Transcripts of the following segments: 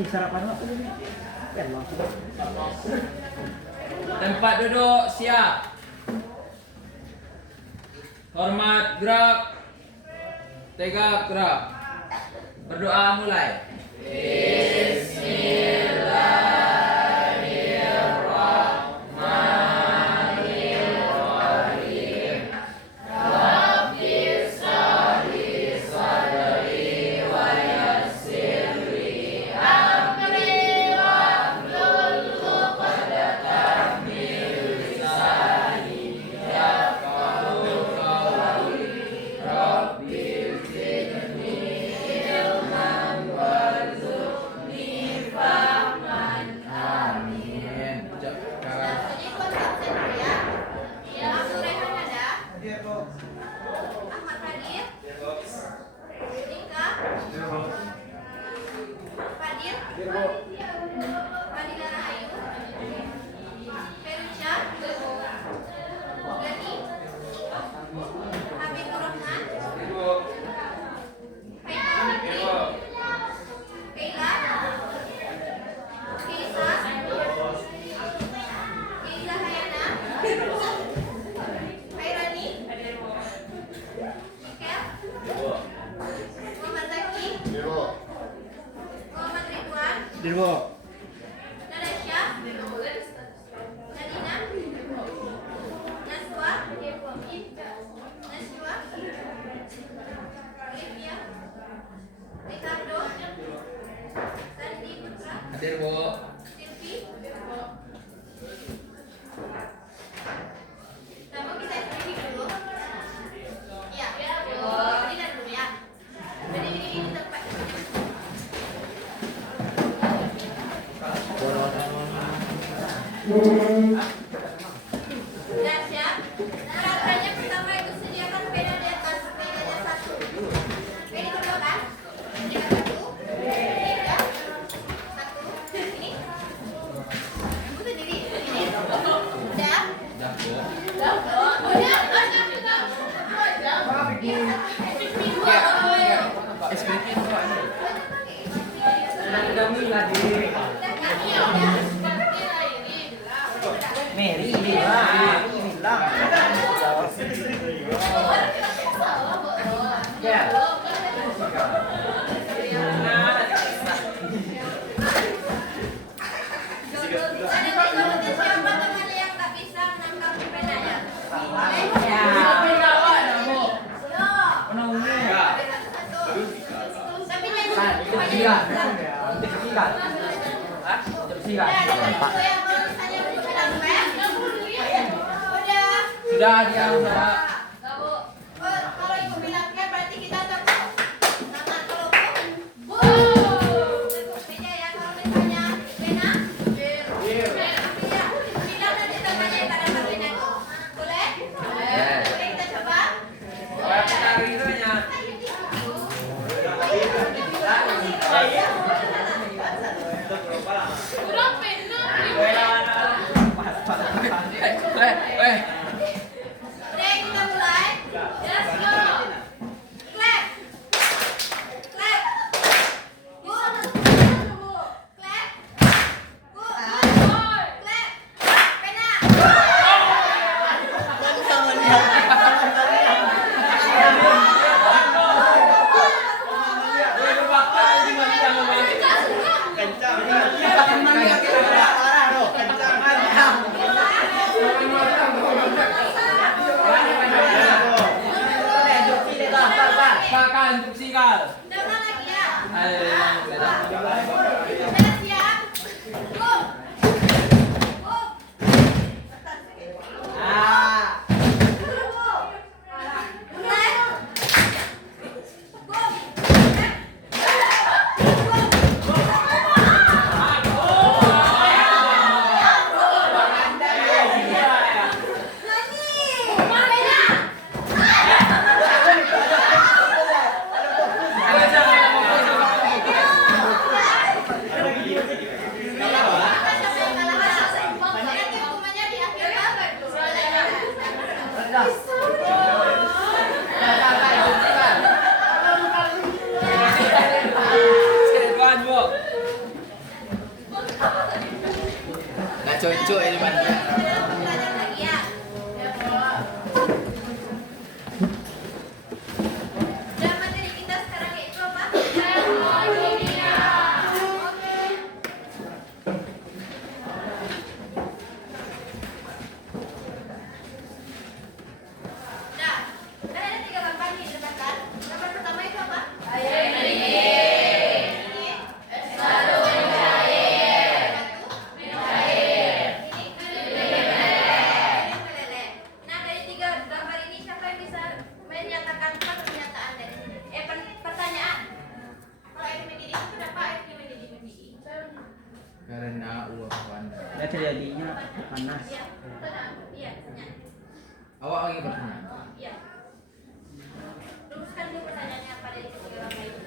Ini sarapan apa ini? Tempat duduk siap. Hormat gerak. Tegak gerak. Berdoa mulai. Dirbo. Nadasha, Nadina, Naswa, Naswa, Olivia, Ricardo, Sandi Putra, Hadir, Bu. Silvi. Namun kita screening dulu. Ya, Nadina dulu ya. Jadi ini tempat. Sudah siap? Peraturannya pertama itu sediakan pena di atas mejanya satu. Pena kedua kan? Pena satu, tiga, satu. Ini. Ibu sendiri. Ini. Udah. Udah, Bu. Udah. SPP itu apa? Mary bilang. Ya. Siapa teman yang tak bisa menangkap penanya? Tapi Sudah, dia sudah. Kalau ibu bilang kan berarti kita tepuk. Nama kalau bu, tepuk meja ya. Kalau misalnya pena, bilang nanti temannya yang tak dapat pena itu. Boleh? Boleh kita coba? Cari itunya. Udah kita mulai. Let's go. Clap. Clap. Bu. Clap. Bu. Clap. Pena. Silakan instruksikan. Udah ulang lagi ya. Ayo. Udah siap. Bu. Bu. Panas. Iya, tenang. Iya, tenang. Awak lagi bertanya. Iya. Teruskan dulu pertanyaannya pada ketiga langkah itu.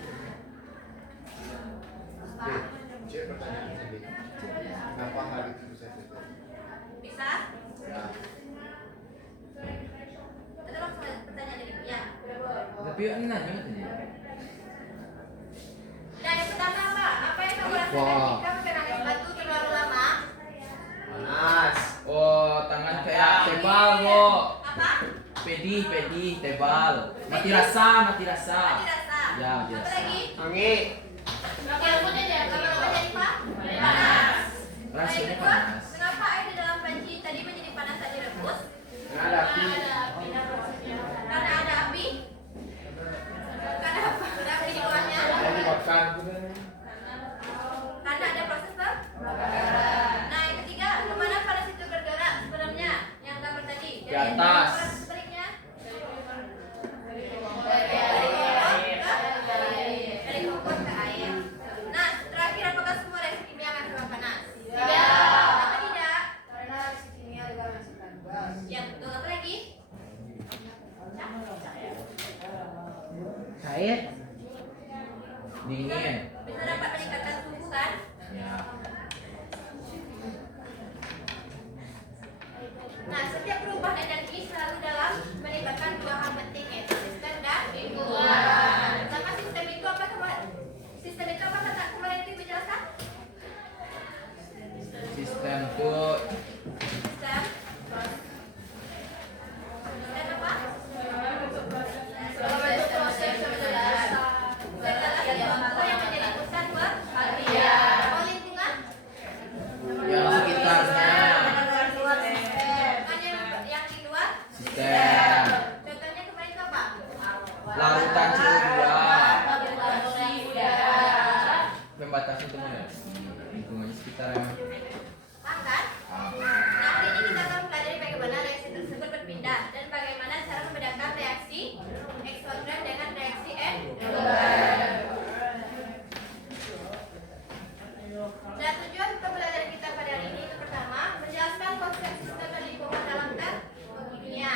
Pak, Cek pertanyaan tadi. Kenapa hal itu bisa terjadi? bisa? Ya. Ada langsung pertanyaan dari ya. Tapi ini nanya katanya. Nah, yang pertama apa yang kamu rasakan jika pegangan es batu terlalu lama? Panas. Oh, tangan kayak tebal, Bu. Apa? Pedih, tebal. Mati rasa. Mati rasa. Ya, mati Apa rasa. lagi? Angin. Yang lama-lama jadi apa? Panas. Rasanya Yang kedua, panas. kenapa air di dalam panci tadi menjadi panas saat direbus? Nggak ada api. Karena ada api. Karena apa? Ada api di bawahnya. Mau dibakar. Karena ada proses pembakaran. Nah, yang ketiga, kemana panas itu bergerak sebenarnya? Yang gambar tadi. Ke atas. Sebaliknya. Dari kompor ke air. Nah, terakhir apakah semua reaksi kimia akan serba panas? Tidak. Kenapa tidak? Karena reaksi kimia juga menghasilkan gas. Ya, betul. Apa lagi? Cair. Dingin. Bisa dapat meningkatkan suhu kan? Ya. Nah, setiap perubahan energi selalu dalam melibatkan dua hal penting, yaitu sistem dan lingkungan. Maka sistem itu apa kemarin? Sistem itu apa kata kemarin itu dijelaskan? Sistem tuh Sistem. Sistem apa? Segala sesuatu yang menjadi pusat perhatian. Oh, lingkungan? yang sekitarnya. Bukan yang di luar? Sistem. Contohnya kemarin itu apa? Lautan Cilebura. Udara. Pembatasan itu mana? Lingkungannya sekitarnya. Paham kan? Nah, hari ini kita akan pelajari bagaimana reaksi tersebut berpindah dan bagaimana cara membedakan reaksi eksogen dengan reaksi endogen. Nah, tujuan pembelajaran kita pada hari ini itu pertama, menjelaskan konsep sistem dan lingkungan dalam termokimia.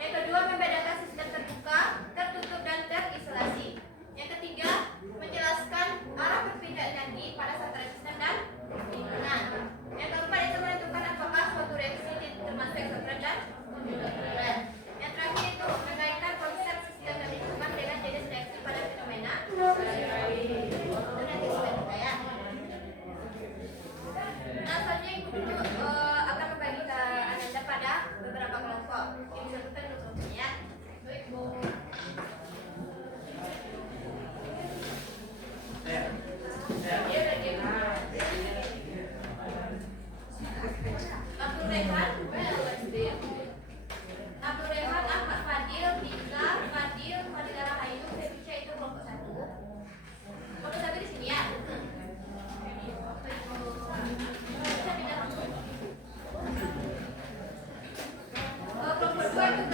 Yang kedua, membedakan sistem terbuka, tertutup, dan terisolasi. Yang ketiga, menjelaskan arah berpindah energi pada satu sistem dan lingkungan. Yang keempat, itu menentukan apakah suatu reaksi termasuk eksogen dan endogen. Yang terakhir itu mengaitkan konsep sistem dan lingkungan dengan jenis reaksi pada fenomena. Itu nanti sudah kita ya. Nah, selanjutnya Ibu dulu akan membagi ke Ananda pada beberapa kelompok. Ibu sebutkan dulu kelompoknya. Baik, Bu. Abdul Rehan, Ahmad Fadil, Dika, Fadil, Fadila Rahayu, Febisha itu kelompok 1. Kelompok 1 di sini ya. Kelompok 2 itu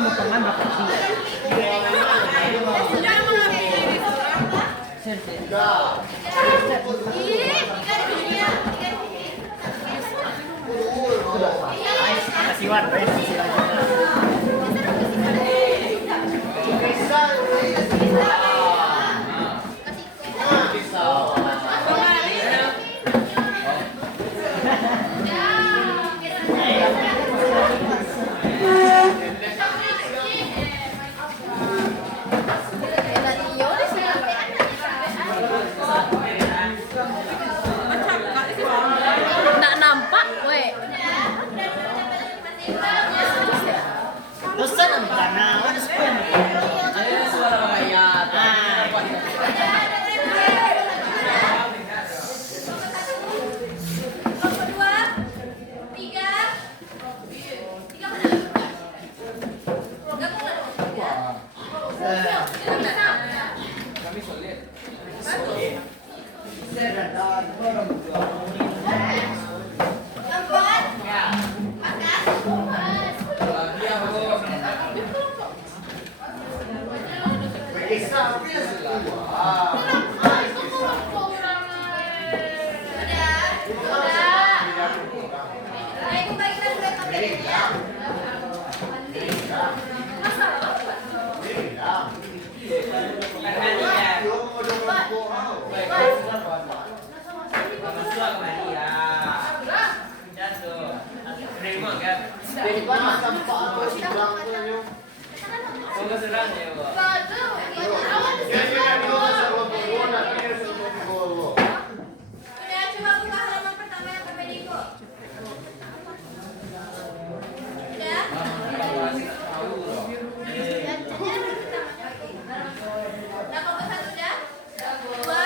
mau pangan apa sih? Kasiwan, Nggak nampak, weh. Pesan karena ada sekian. Ada suara rakyat. Dua, tiga, tiga mana? Kami solid. Keempat, makan. Lagi aku. Bisa, bisa. Wah. Udah, coba buka halaman pertama yang Pemediko. Udah? Udah fokus satu udah? Dua,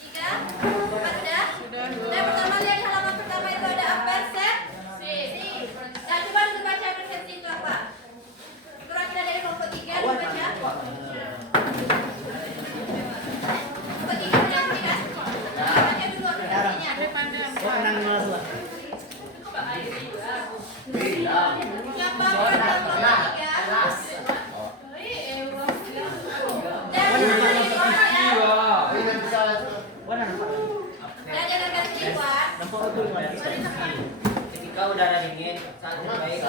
tiga, empat udah? Udah pertama lihat halaman pertama itu ada persepsi. Nah coba dulu baca persepsi itu apa? Kurang kita dari kelompok 3 dibaca. Kelompok 3 punya arti kan? Baca dulu artinya. Orang malas lah. Siapa orang dalam kelompok 3? Dan Warna nampak. dan jangan kasih jiwa. Nampak betul nggak? Ketika udara dingin, saat terbaik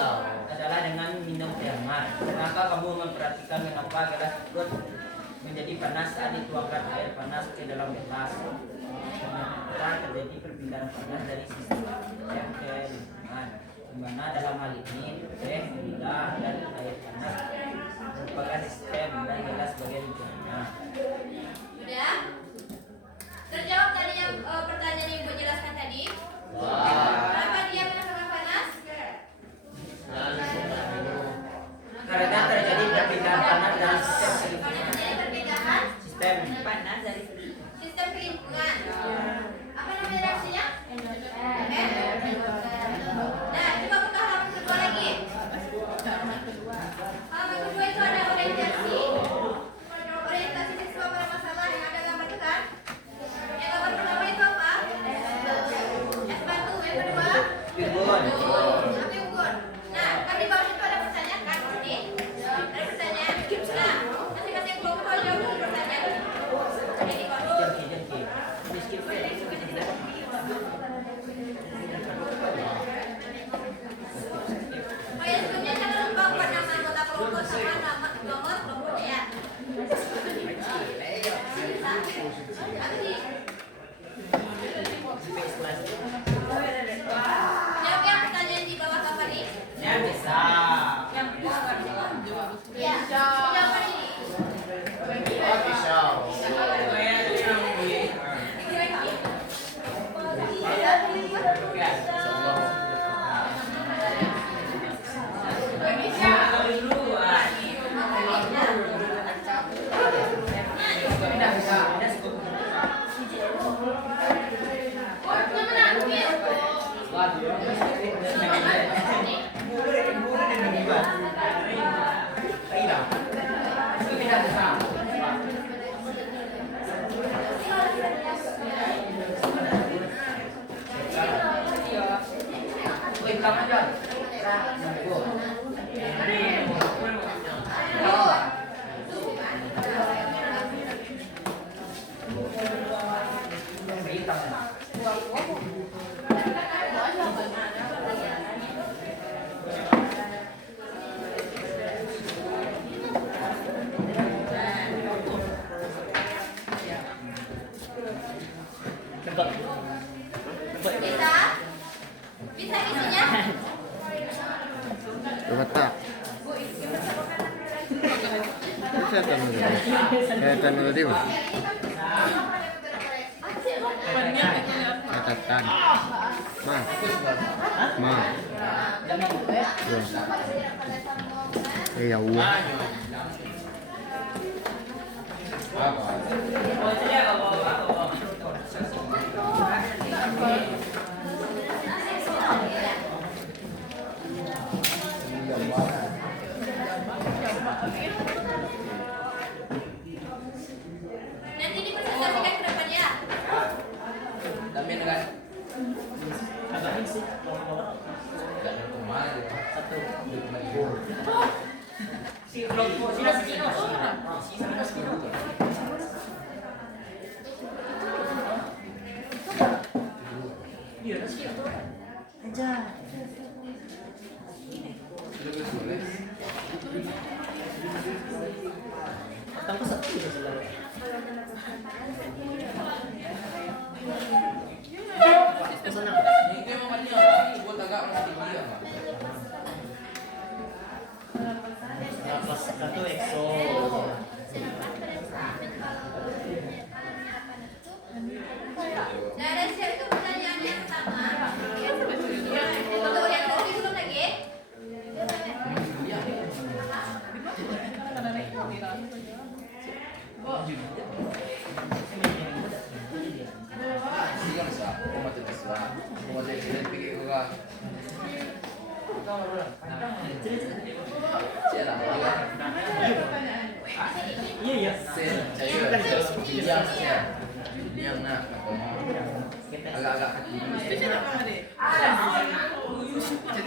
adalah dengan minum teh hangat. Maka kamu memperhatikan mengapa gelas tersebut menjadi panas saat dituangkan air panas ke dalam gelas. Maka terjadi perpindahan panas dari sistem teh ke lingkungan. Di mana dalam hal ini teh, gula, dan air panas merupakan sistem dan gelas sebagai lingkungannya. Udah? Terjawab tadi yang pertanyaan yang Ibu jelaskan tadi. Kenapa dia merasakan panas? Karena terjadi perpindahan panas dari sistem ke Karena lingkungan. terjadi perbedaan Sistem panas dari sistem ke lingkungan. Apa namanya reaksinya? Nah, coba buka halaman kedua lagi. Halaman kedua itu ada orientasi. Orientasi siswa pada masalah yang ada gambar itu kan? Yang gambar pertama itu apa? Es batu. Yang kedua? Tribun. Apa unggun? Nah, kan di bawah itu ada pertanyaan kan? Ini ada pertanyaan. Nah, masing-masing kelompok harus jawab dulu pertanyaan. Ini di bawah. Jengki. Oh ya, sebelumnya jangan lupa buat nama anggota kelompok sama nama nomor kelompoknya ya. Apa sih? Jawab yang pertanyaan di bawah gambar ini. Ya bisa. Ya, jawaban ini. Tumatak. Kesehatan dulu. Kesehatan dulu di mana? Catatan. Ma. Tuh. Ya Allah. Oh, itu dia kalau Nanti dipresentasikan ke depan ya. Dami dengan Agak sih. dan kemana dia? Satu. si kelompok sudah sini. Iya, sih. Aja. Tangkap satu juga selalu. Pesan apa? Ini memang banyak. Coba agak masih tinggi apa? Pas satu EXO. Nah, dan share itu pertanyaan yang sama. Untuk yang tadi belum lagi. Siapa sih? Aku mati besar. Aku mati kecil pikir aku kan. Siapa? Iya iya. Yang nak agak-agak kaki. Jadi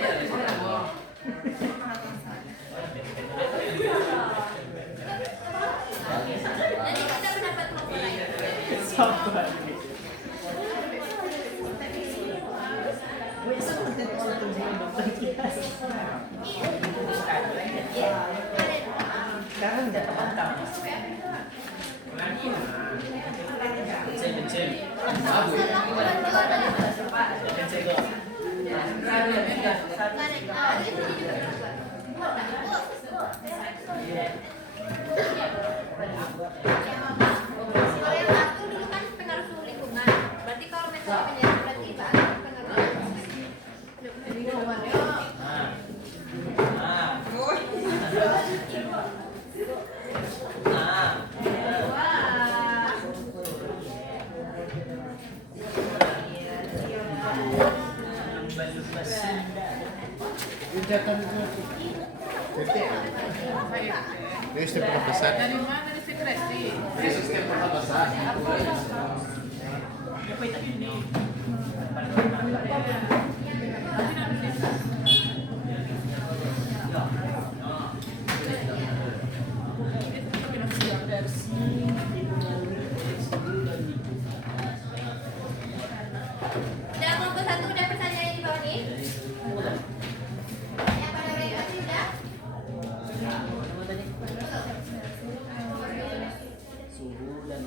ada di sana. Nanti kita mendapat kelompok lain. Sabar. Wes aku nanti satu dokter kita. Sekarang udah terpantau. Benceng. Kalau yang satu dulu kan pengaruh suhu lingkungan. Berarti kalau metode penjara berarti pengaruh lingkungan. Hujatan itu. Titik. Ini sistem perbesar. Dari mana disekresi? Ini sistem perbesar. Udah kelompok satu udah pertanyaan di bawah nih. Yang pada orientasi udah. Suhu dan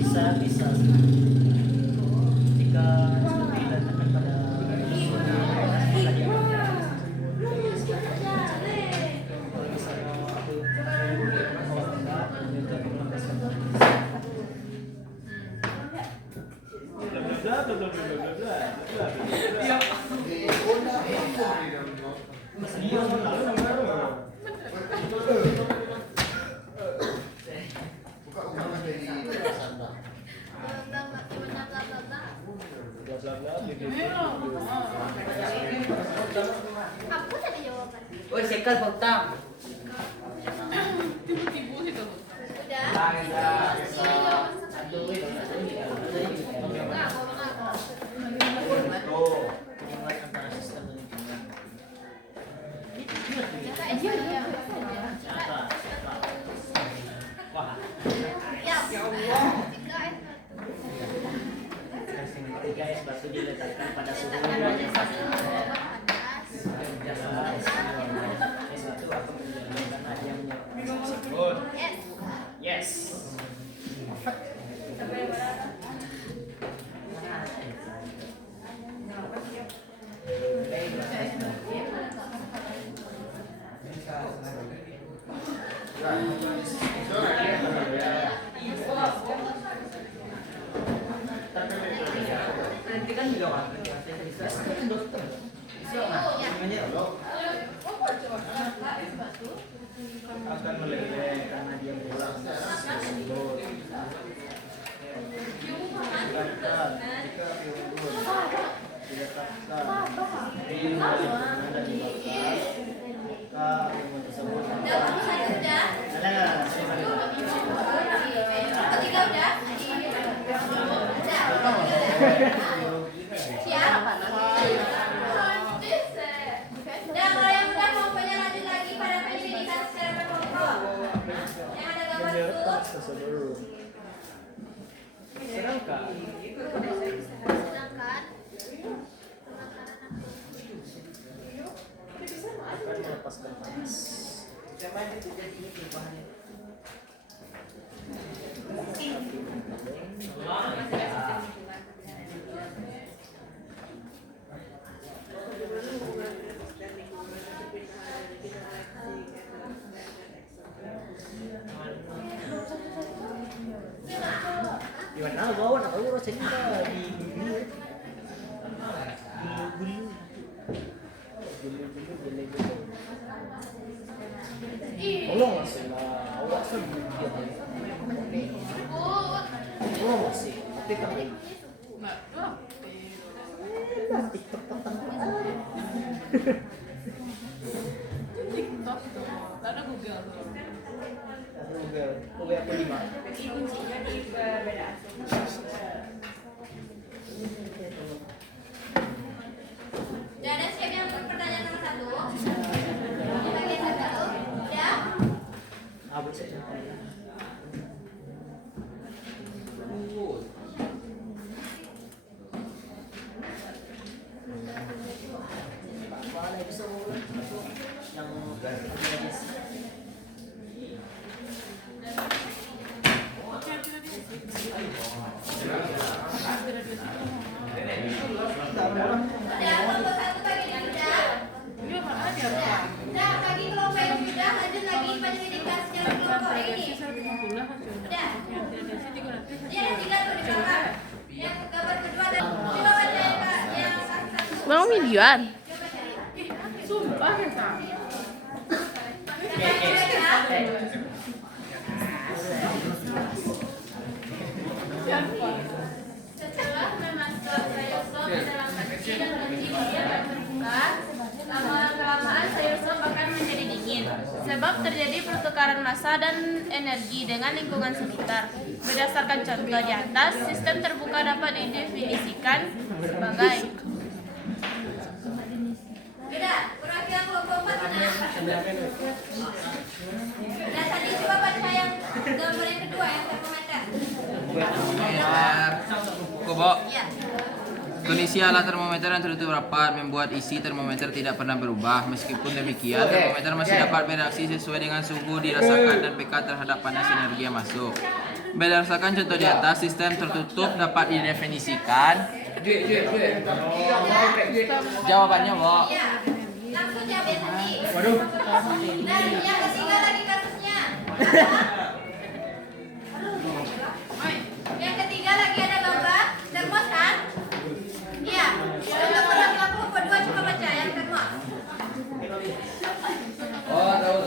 bisa ketika seperti diletakkan pada kalau misalnya aku Buka umumnya dari sana. Apa tadi jawaban? Woi, sekal pertama. Udah. Antara sistem dan lingkungan. Wah, tiga es batu diletakkan pada suhu es itu akan menyebabkan ayamnya. Yes. Nanti kan juga waktu bisa dokter. Akan meleleh karena dia pulang. Diletakkan jika diletakkan di dan dibakar, maka minuman tersebut Udah, bagus aja udah. Ketiga udah. Siap. Dan kalau yang udah mau lanjut lagi pada penyelidikan secara berkelompok. Yang ada gambar itu. tersebut. Sedangkan akan melepaskan panas. Gimana bawa nak tahu rasanya di gulu. Tolong masih lah, awak sebut dia tadi. Tolong masih, tapi kan ini. TikTok petang. Google apa lima? Udah ada siap yang pertanyaan nomor 1? Di bagian satu. Udah? Abut saya. Mana bisa yang Udah, kelompok 1 bagi ini udah. Udah, bagi kelompok ini udah. Lanjut lagi penyelidikan secara kelompok ini. Udah. Dia ada 3 tuh di bawah. Yang gambar kedua dan di bawah ada yang satu. Mau videoan? Sumpah ya, Kak. Setelah memasukkan sayur sop ke dalam panci dan panci kemudian terbuka, lama-kelamaan sayur sop akan menjadi dingin. Sebab terjadi pertukaran massa dan energi dengan lingkungan sekitar. Berdasarkan contoh di atas, sistem terbuka dapat didefinisikan sebagai perwakilan kelompok 4 mana? Dan tadi coba baca yang gambar yang kedua yang termometer. Kobo. Iya. Kondisi alat termometer yang tertutup rapat membuat isi termometer tidak pernah berubah. Meskipun demikian, termometer masih dapat bereaksi sesuai dengan suhu dirasakan dan pK terhadap panas energi yang masuk. Berdasarkan contoh di atas, sistem tertutup dapat didefinisikan. Jawabannya, Bo. Iya. Langsung jawab ya tadi. Dan yang ketiga lagi kasusnya. Yang ketiga lagi ada gambar termos kan? Iya. Untuk perwakilan kelompok 2 coba baca yang termos. Oh, tahu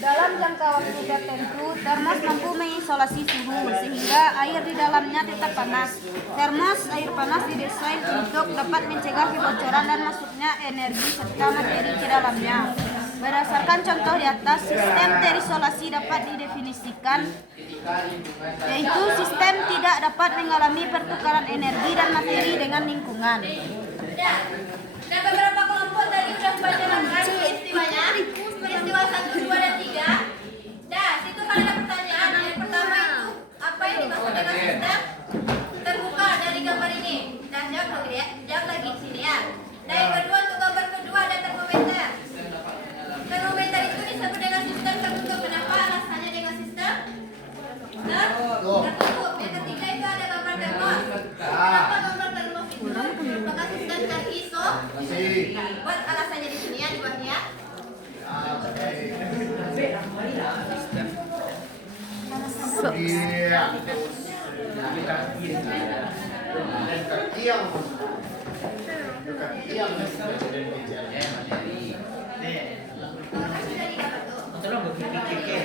Dalam jangka waktu tertentu, termos mampu mengisolasi suhu sehingga sehingga air di dalamnya tetap panas. Termos air panas didesain untuk dapat mencegah kebocoran dan masuknya energi serta materi ke dalamnya. Berdasarkan contoh di atas, sistem terisolasi dapat didefinisikan yaitu sistem tidak dapat mengalami pertukaran energi dan materi dengan lingkungan. Dan beberapa kelompok tadi udah baca peristiwanya, peristiwa 1, 2, dan 3. Dah, situ kan ada pertanyaan. Yang pertama itu apa yang dimaksud dengan sistem terbuka dari gambar ini? Dah, jawab lagi ya. Jawab lagi di sini ya. Nah, yang kedua untuk gambar kedua ada termometer. Termometer itu disebut dengan sistem tertutup. Kenapa alasannya dengan sistem tertutup? Yang ketiga itu ada gambar termos. Kenapa gambar termos itu merupakan sistem teriso? Buat alasannya di sini ya, di bawahnya. Tolong berpikir-pikir.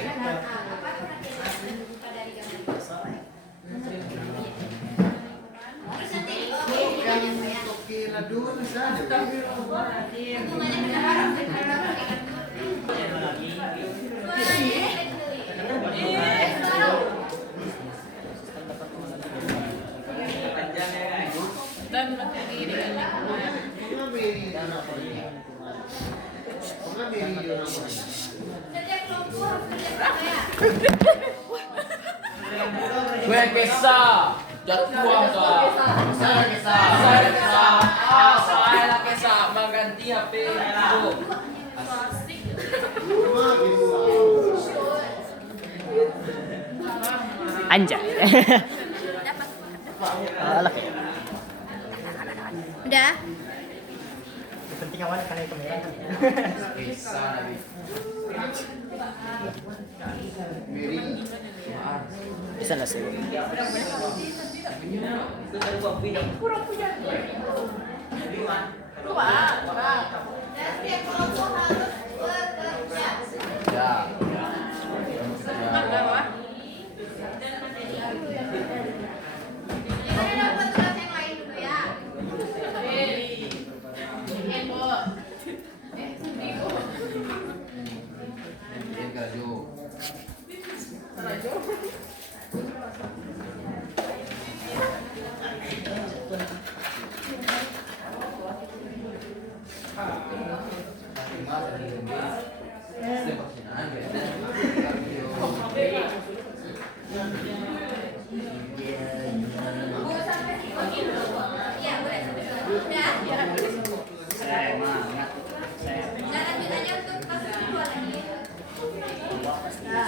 Gue kisah jatuh angka. Saya kisah mengganti HP itu. Anjay. Udah. Penting awan kan kamera. Kisah lagi. Bisa lah sih. Dan setiap kelompok harus bekerja. Ya. Jangan ada buat tugas yang lain dulu ya. Iya, boleh. Udah. Dan lanjut aja untuk kasus kedua lagi. Ya.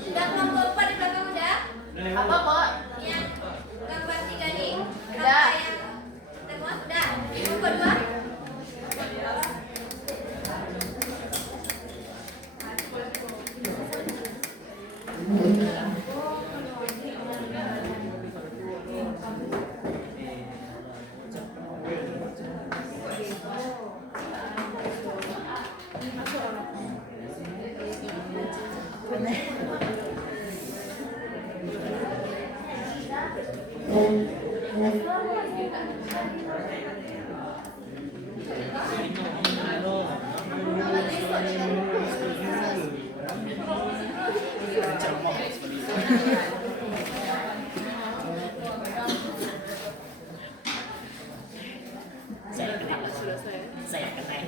Udah kelompok 4 di belakang udah? Apa, Kok? Yang gambar 3 nih. Udah. Yang termos udah. Yang kedua. Saya kenal.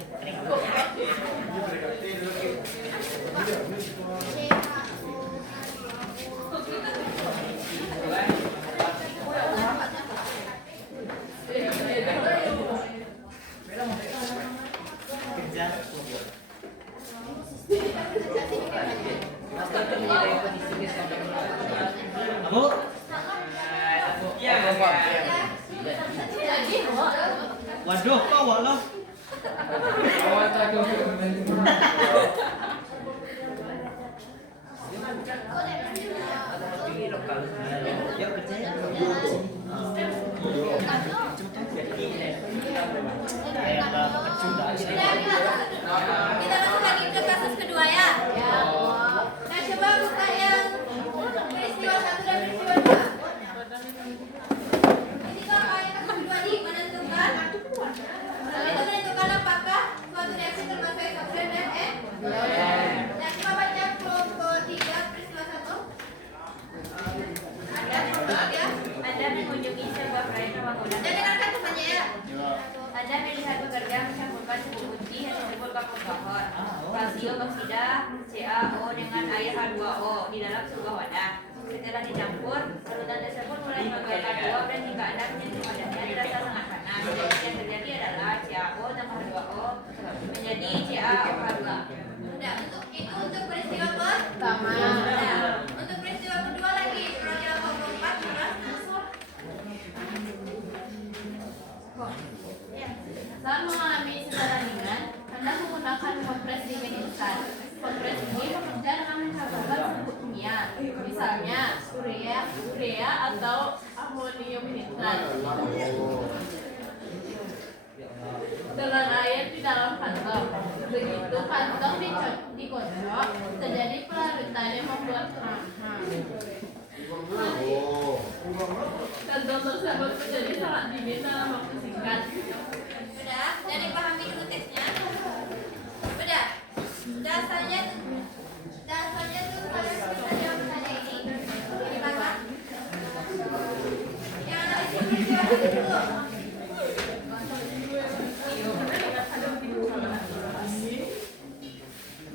Master penilaian kondisi sampai kalsium oksida CaO dengan air H2O di dalam sebuah wadah. Setelah dicampur, larutan tersebut mulai menggunakan uap dan jika Anda menyentuh wadahnya terasa sangat panas. Jadi yang terjadi adalah CaO tambah H2O menjadi CaOH2. Udah, untuk peristiwa pertama. Nah, untuk peristiwa kedua lagi, peristiwa 24 saat mengalami secara ringan, Anda menggunakan kompres dingin instan. Kompres ini bekerja dengan mencampurkan serbuk kimia, misalnya urea atau amonium nitrat dengan air di dalam kantong. Begitu kantong dikocok, terjadi pelarutan yang membuat kerahang. Kantong tersebut menjadi sangat dingin dalam waktu singkat. Udah, jadi pahami dulu tesnya. Udah, dasarnya tuh kalian bisa jawab tanya ini. Gimana? Yang analisis peristiwa dulu.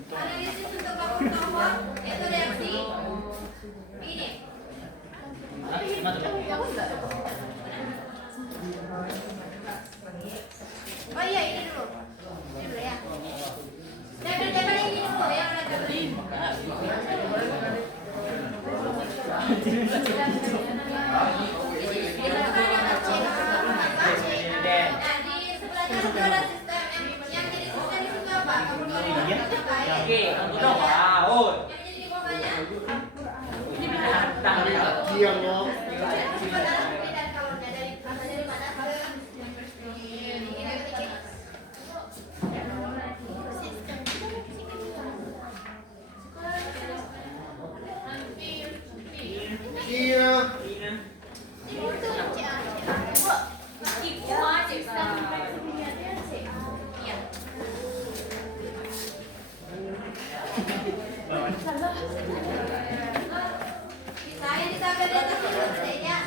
Analisis untuk baku tohon yaitu reaksi ini. Oh iya, ini dulu. Ini dulu ya. Jaga ini dulu yang ada beli. Nah, di sebelahnya itu ada sistem yang jadi sistem itu apa? Kamu tahu apa? Oke, kamu tahu wow. Yang jadi di bawahnya. Yang mau iya. Saya ditabel di atas itu bedanya.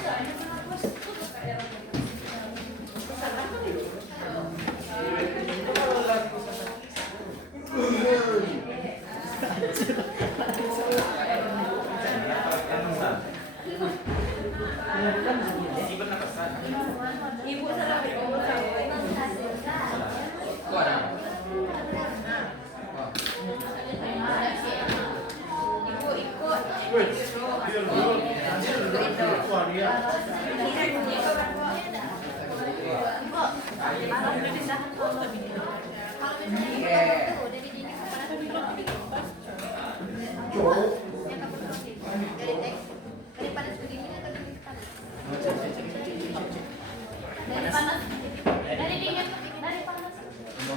Ibu salah Ibu ikut.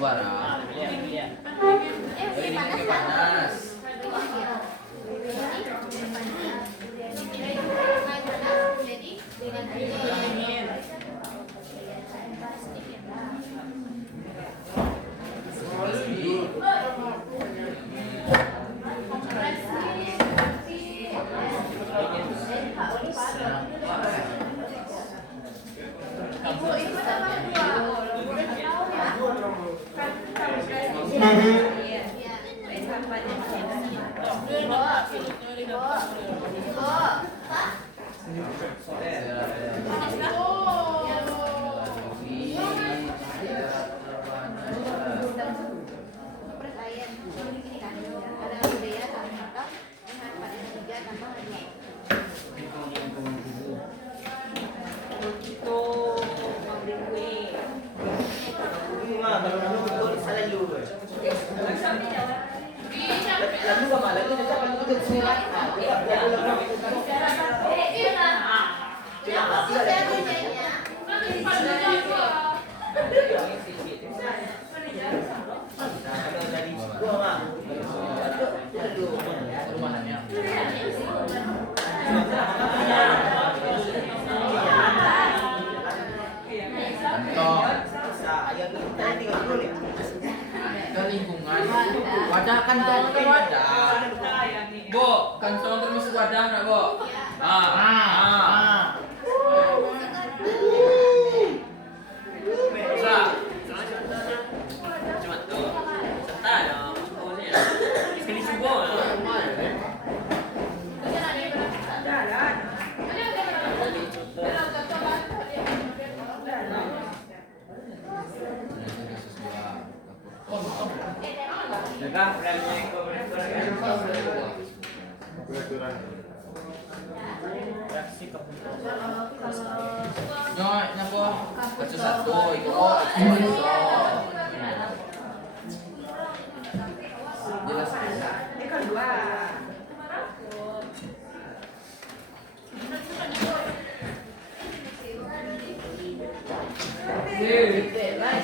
Bara. Panas. Jadi dengan lingkungan wadah kantong itu wadah. Bu, kantong termasuk wadah nggak, Bu? Cuma tuh. Serta dong. Sekarang remnya itu Peraturan. reaksi kebentuk. Nyoy, napa? Kasus 1 iku jelas.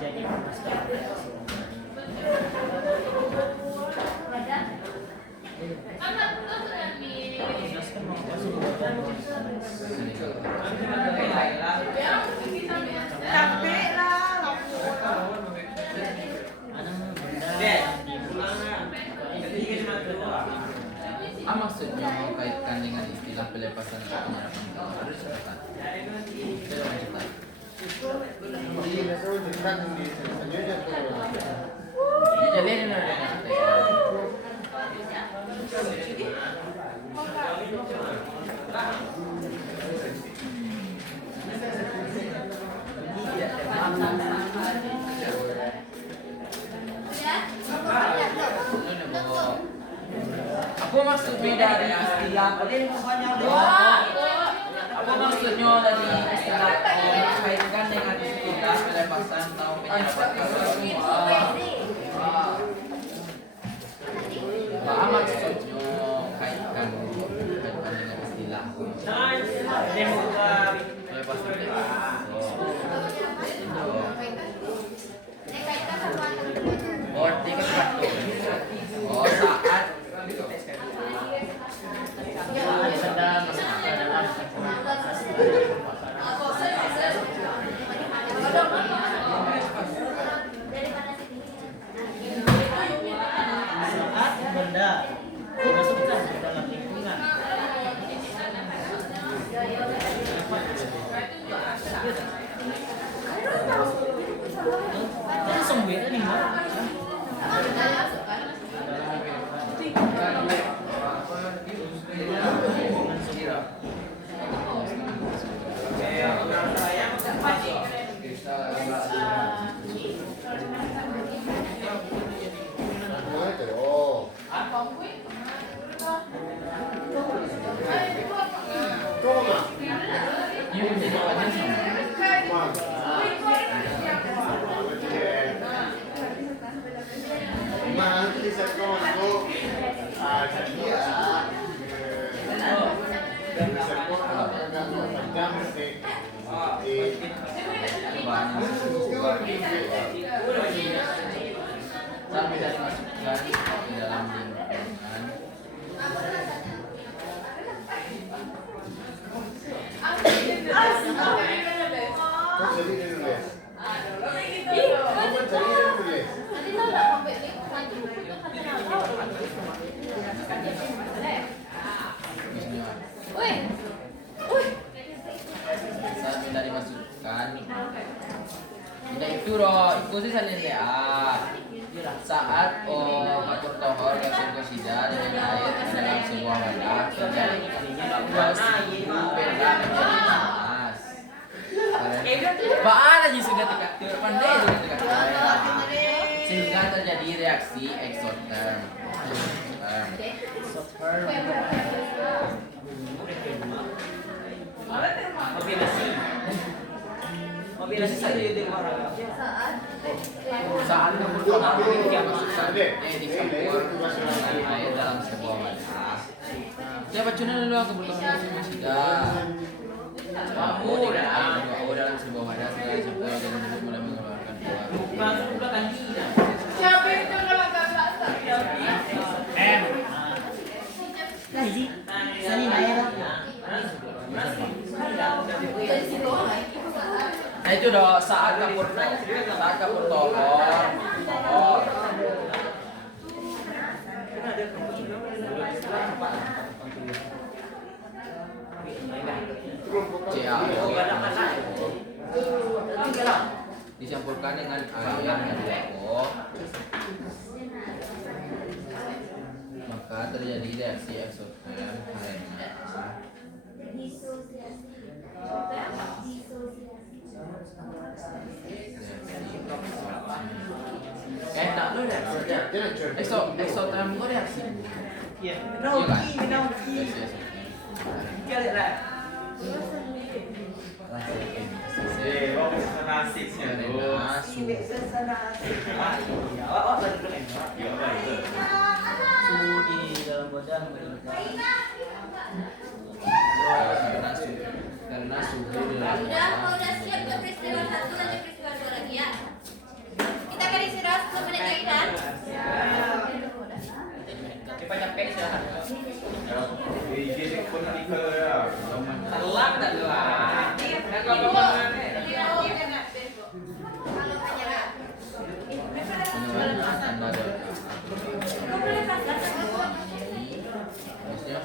Jadi panas. Apa maksudnya mengkaitkan dengan istilah pelepasan atau penyerapan uang? Harus cepat. Tidak cepat. Iya, saya ceritakan di selanjutnya tuh. Jadi ini ada apa maksudnya dari istilah apa maksudnya dari istilah kaitkan dengan istilah pelepasan atau penyerapan uang? Apa maksudnya kaitkan dengan istilah pelepasan? Oh, tiga satu. Oh, saat sedang masuk ke dalam Saat benda dimasukkan ke dalam lingkungan. Ini sembuh ini mah. Oh. Toma. ini menjadi wajar sama. Ma anche se conto a Cadia Sampai dari masukkan ke dalam lingkungan. Kok jadi nulis? Kamu jadi nulis? Sampai dari masukkan. Tidak itu roh, itu sih salin saat kapur tohor kasur kosida dengan air ke dalam sebuah wadah terjadi dua suhu benda menjadi panas. Baan aja sudah tekatur, pandai sudah tekatur. Sehingga terjadi reaksi exotherm. Mobilasi saja di luar. Saat kapur tohor dimasukkan dicampur dengan air dalam sebuah wadah. Siapa cuna dulu kapur tohor kasur kosida. Campur dengan air 2O dalam sebuah wadah setelah dicampur dan tersebut mulai mengeluarkan uap. Bukan kantina. Siapa itu kalau nggak berasa? Sani bayar. Nah itu doh saat kapur tohor. CaO dicampurkan dengan air H2O maka terjadi reaksi eksoterm karena enak lo reaksi eksoterm itu reaksi Iya. Suhu di dalam badan meningkat. karena suhu di dalam Kalau udah siap ke peristiwa 1 lanjut peristiwa 2 lagi ya. Kita garis istirahat 10 menit lagi kan? Cepat nyampe istirahat. Telat dah lu. penyebaran tanda delta. Maksudnya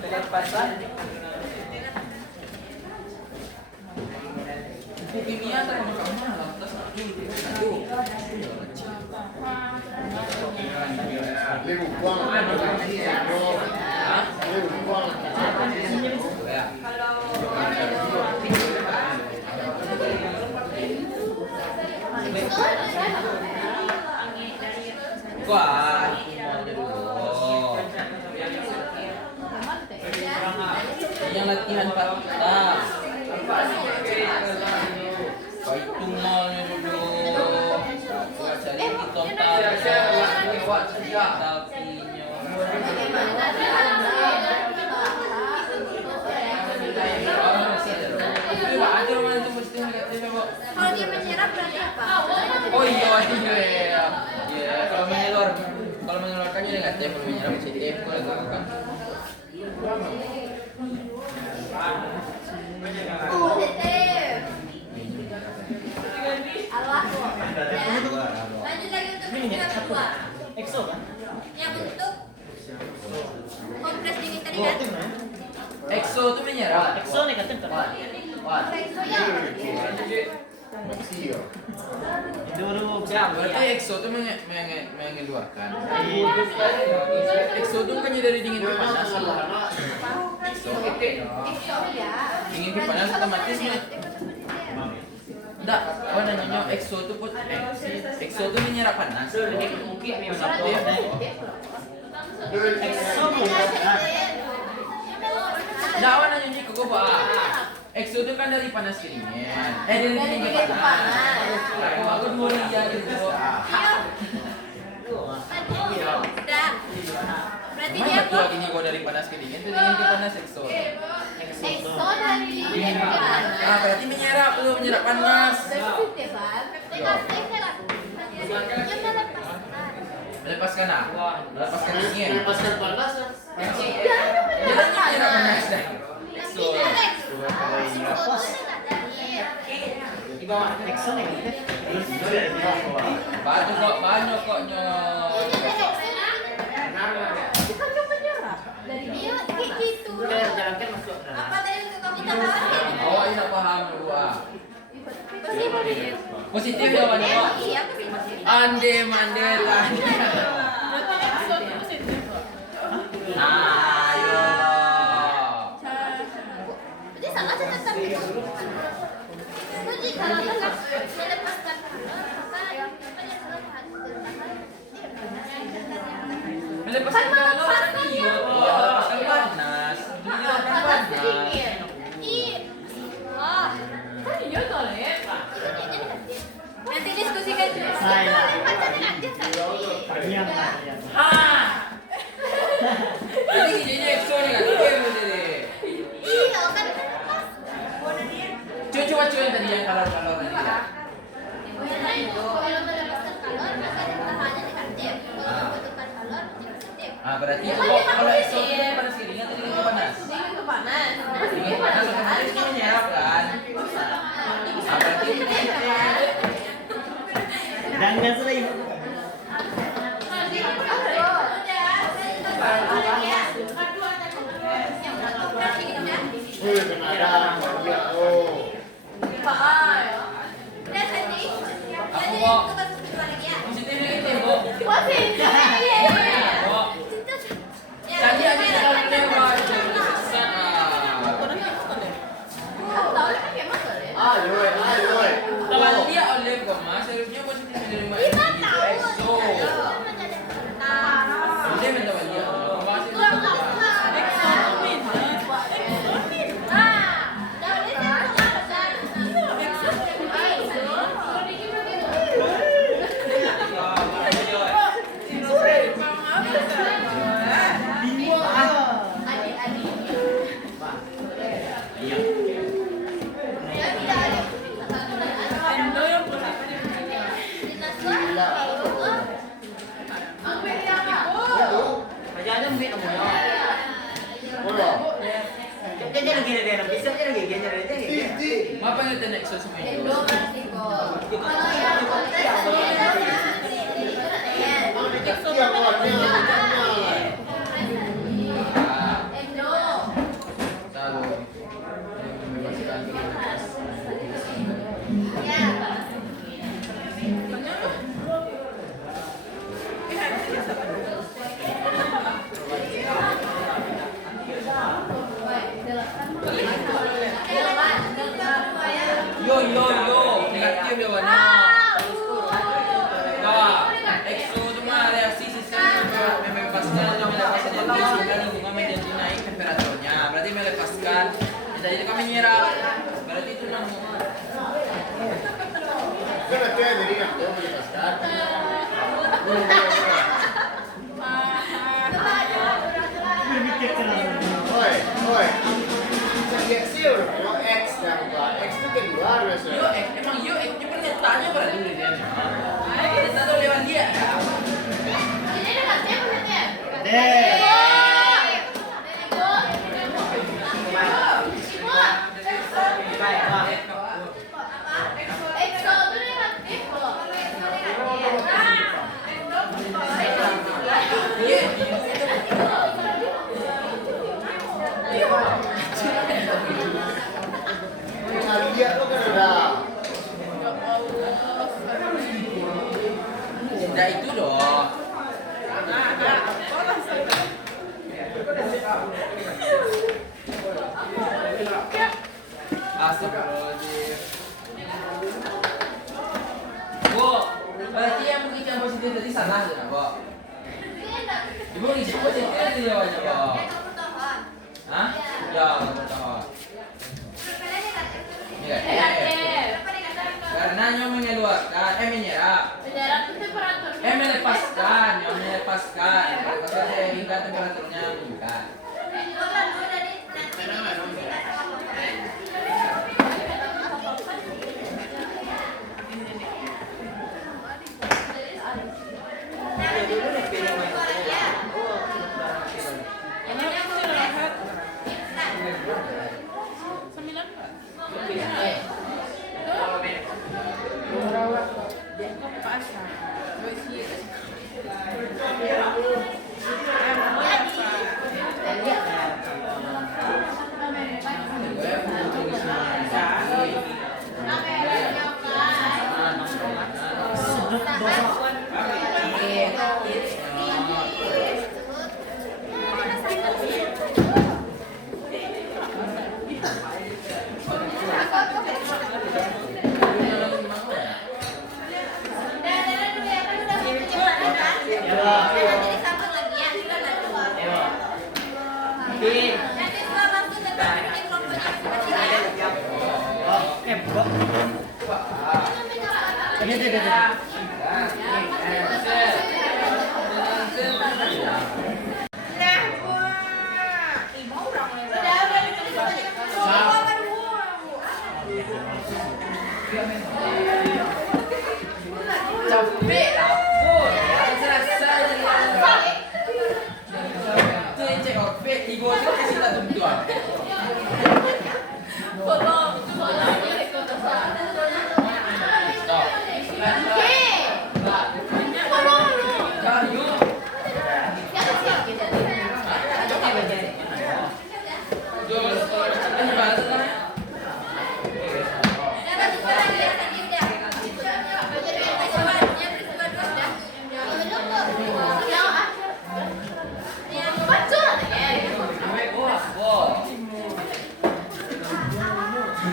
Telepasan. buku kimia sama kamu lantas aduh. Lewu buang. Lewu buang. Wah, mau jadi dulu. Yang latihan fakultas. Kau hitung nolnya dulu. Buat cari total. Buat total P-nya. Ada orang itu mesti negatif, Bu. Kalau dia menyerap berarti apa? Oh iya. Iya, kalau mengeluarkannya negatif, kalau menyerap positif, boleh lakukan. Positif. Allah. Lanjut lagi untuk peristiwa 2. EXO kan? Yang untuk kompres dingin tadi kan? Exo itu menyerap. EXO negatif kan? Ekso ya. Masih ya. Dulu Berarti exo itu mengeluarkan. Iya. Exo itu kan dari dingin ke panas. Ekso ya. Dingin ke panas otomatis nih. Enggak, apa namanya exo itu exo itu menyerap panas. EXO Enggak, apa namanya ke gua. Exo itu kan dari panas ke dingin. Dari dingin ke panas. Aku dua dia gitu. Udah. Berarti dia Mana tuh ini gua dari panas ke dingin, itu dingin ke panas exo. ekso dari dingin ke panas. Ah, berarti menyerap lu, menyerap panas. Positif kan? Melepaskan apa? Melepaskan dingin. Melepaskan panas. Jadi menyerap panas dah. Exo. EXO negatif. Banyak kok Dari dia kayak gitu. Jalankan masuk. Apa tadi untuk kamu tambahin? Oh, ini paham dua. Positif. Positif jawabannya kok. Iya, positif. Ande mandela. Ayo. Jadi salah catatan itu. Jadi kalau kan melepaskan maka yang namanya salah Melepaskan kalor tadi. Iya, melepaskan panas. Menyerapkan panas. Wah, nanti diskusikan dulu. Saya. Pacar negatif tadi. Yang Jadi jadinya exo negatif jadi. Iya, kan lepas. Coba yang tadi yang kalor-kalor tadi. Kalau melepaskan kalor maka hanya negatif. Kalau membutuhkan kalor berarti positif. Ah, berarti kalau exo itu panas ke dingin atau dingin ke panas? Dingin ke panas. Dingin ke panas otomatis dia menyerap kan? Ah, berarti jangan sering. Wih, benar. Ya, oh. Udah Masih. Tadi ada dalam lewat sesat. Ayo, ayo. Kalau dia oleh koma, seharusnya positif menerima Kita itu tahu. EXO. Dia mendapat dia. Membahas itu. Majalah mungkin kamu ya. Jadi lagi ada bisa lagi gini. Apa yang tenek EXO semua itu? Tahu. Membebaskan Yo, negatif dia warna. EXO cuma reaksi sistem membebaskan atau melepaskan energi sehingga lingkungan menjadi naik temperaturnya. Berarti melepaskan. Jadi kami menyerap. Berarti itu namanya. Berarti jadi yang dia melepaskan. Oi. Reaksi udah X yang X itu keluar biasanya. Emang X-nya penyertanya berarti udah dia. Kita tahu lewat dia. Ini dekat siapa katanya? Nah, lihat lo kan udah. Tidak itu dong. Astagfirullahaladzim. Bu, berarti yang mengikat positif tadi salah ya, Bu? Ibu mengikat positif tadi jawabannya, Bu? Hah? Ya, kamu tahu. Karena yang mengeluarkan, menyerap. Melepaskan, yang melepaskan. Melepaskan hingga temperaturnya meningkat. Capek lah, pun. Selesai jadi. Itu yang cek outfit, ibu itu kasih tak tentuan.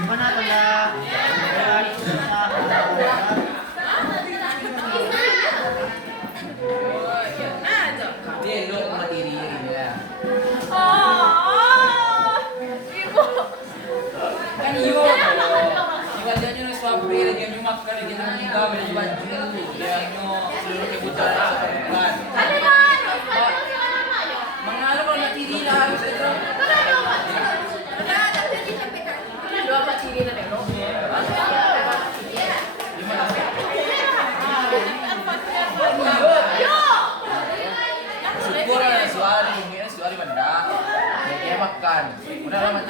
Mana tanda? Dia lo materi ya. Kan iyo. Jika dia nyo swabri lagi nyo makan lagi nang tiga beli baju dia nyo seluruh kebutuhan sa kabukan. Mangalo mo materi lah harus itu. Syukur lah suari benda. Dia makan. Udah lama.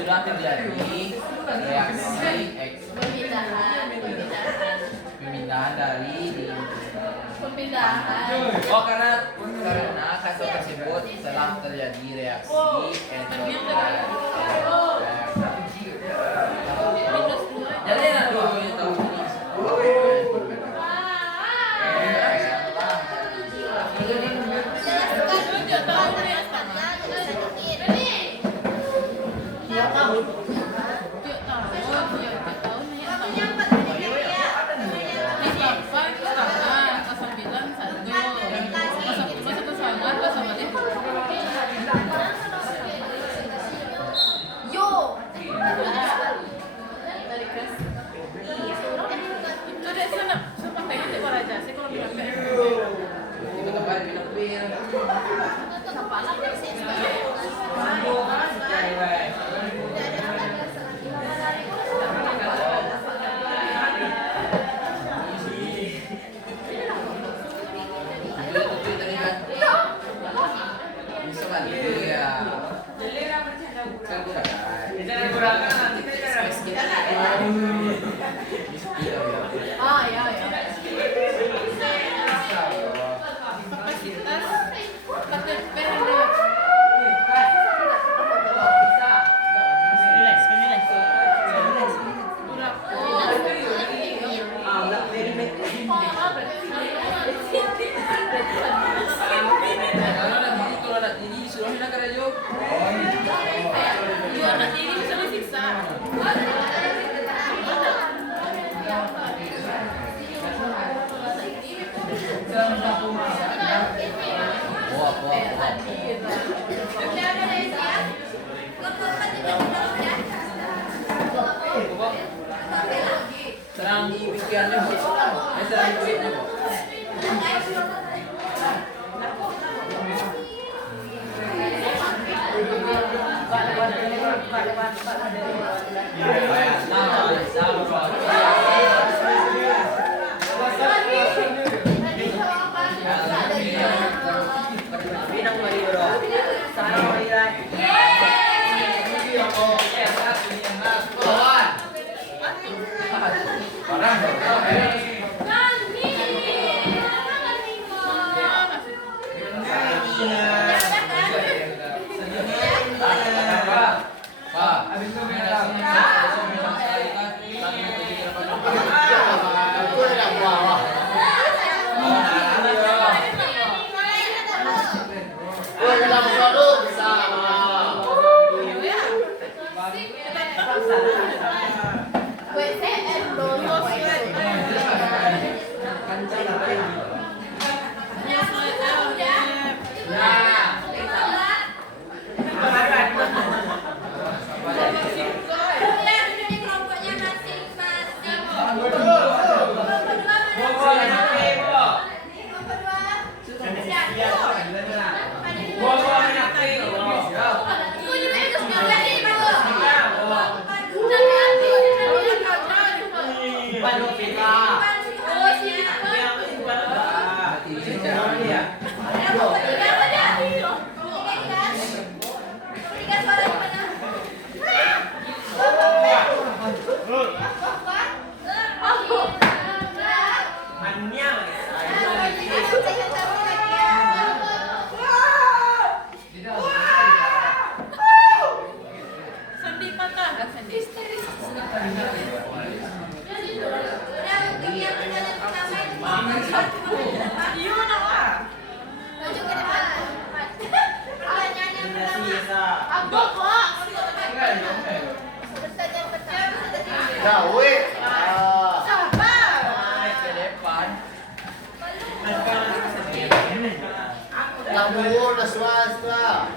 Sudah terjadi reaksi pemindahan dari oh karena kasus tersebut telah terjadi reaksi endotelial. Jadi itu tahu. Serang pikirannya, serang duitnya, Bu. Aku nak buah. Oh, dalam produk bisa. Gawe. Yang dulu udah swasta.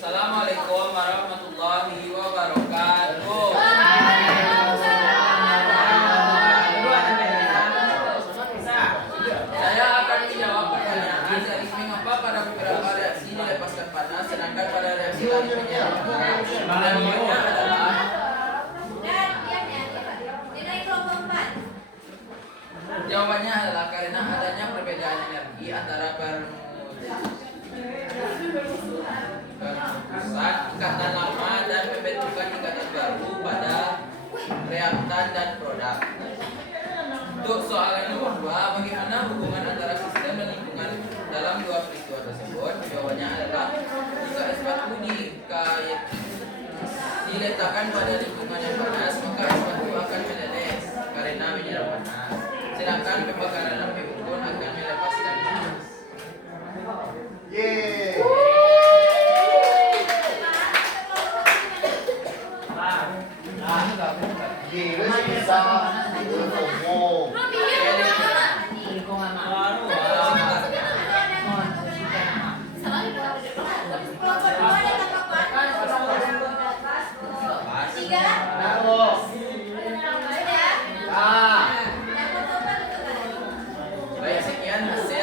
Assalamualaikum warahmatullahi wabarakatuh. Saya akan menjawab pertanyaan dari mengapa pada beberapa reaksi dilepaskan panas sedangkan pada reaksi lainnya jawabannya adalah jawabannya adalah karena adanya perbedaan energi antara perumusan ikatan lama dan pembentukan ikatan baru pada reaktan dan produk. Untuk soal yang nomor 2, bagaimana hubungan antara sistem dan lingkungan dalam dua peristiwa tersebut? Jawabannya adalah jika es batu diletakkan pada lingkungan yang panas, maka es batu akan menetes karena menyerap panas. Sedangkan pembakaran api unggun akan melepaskan panas. Yeay. Gila sih bisa. Ngomong. Baik, sekian hasil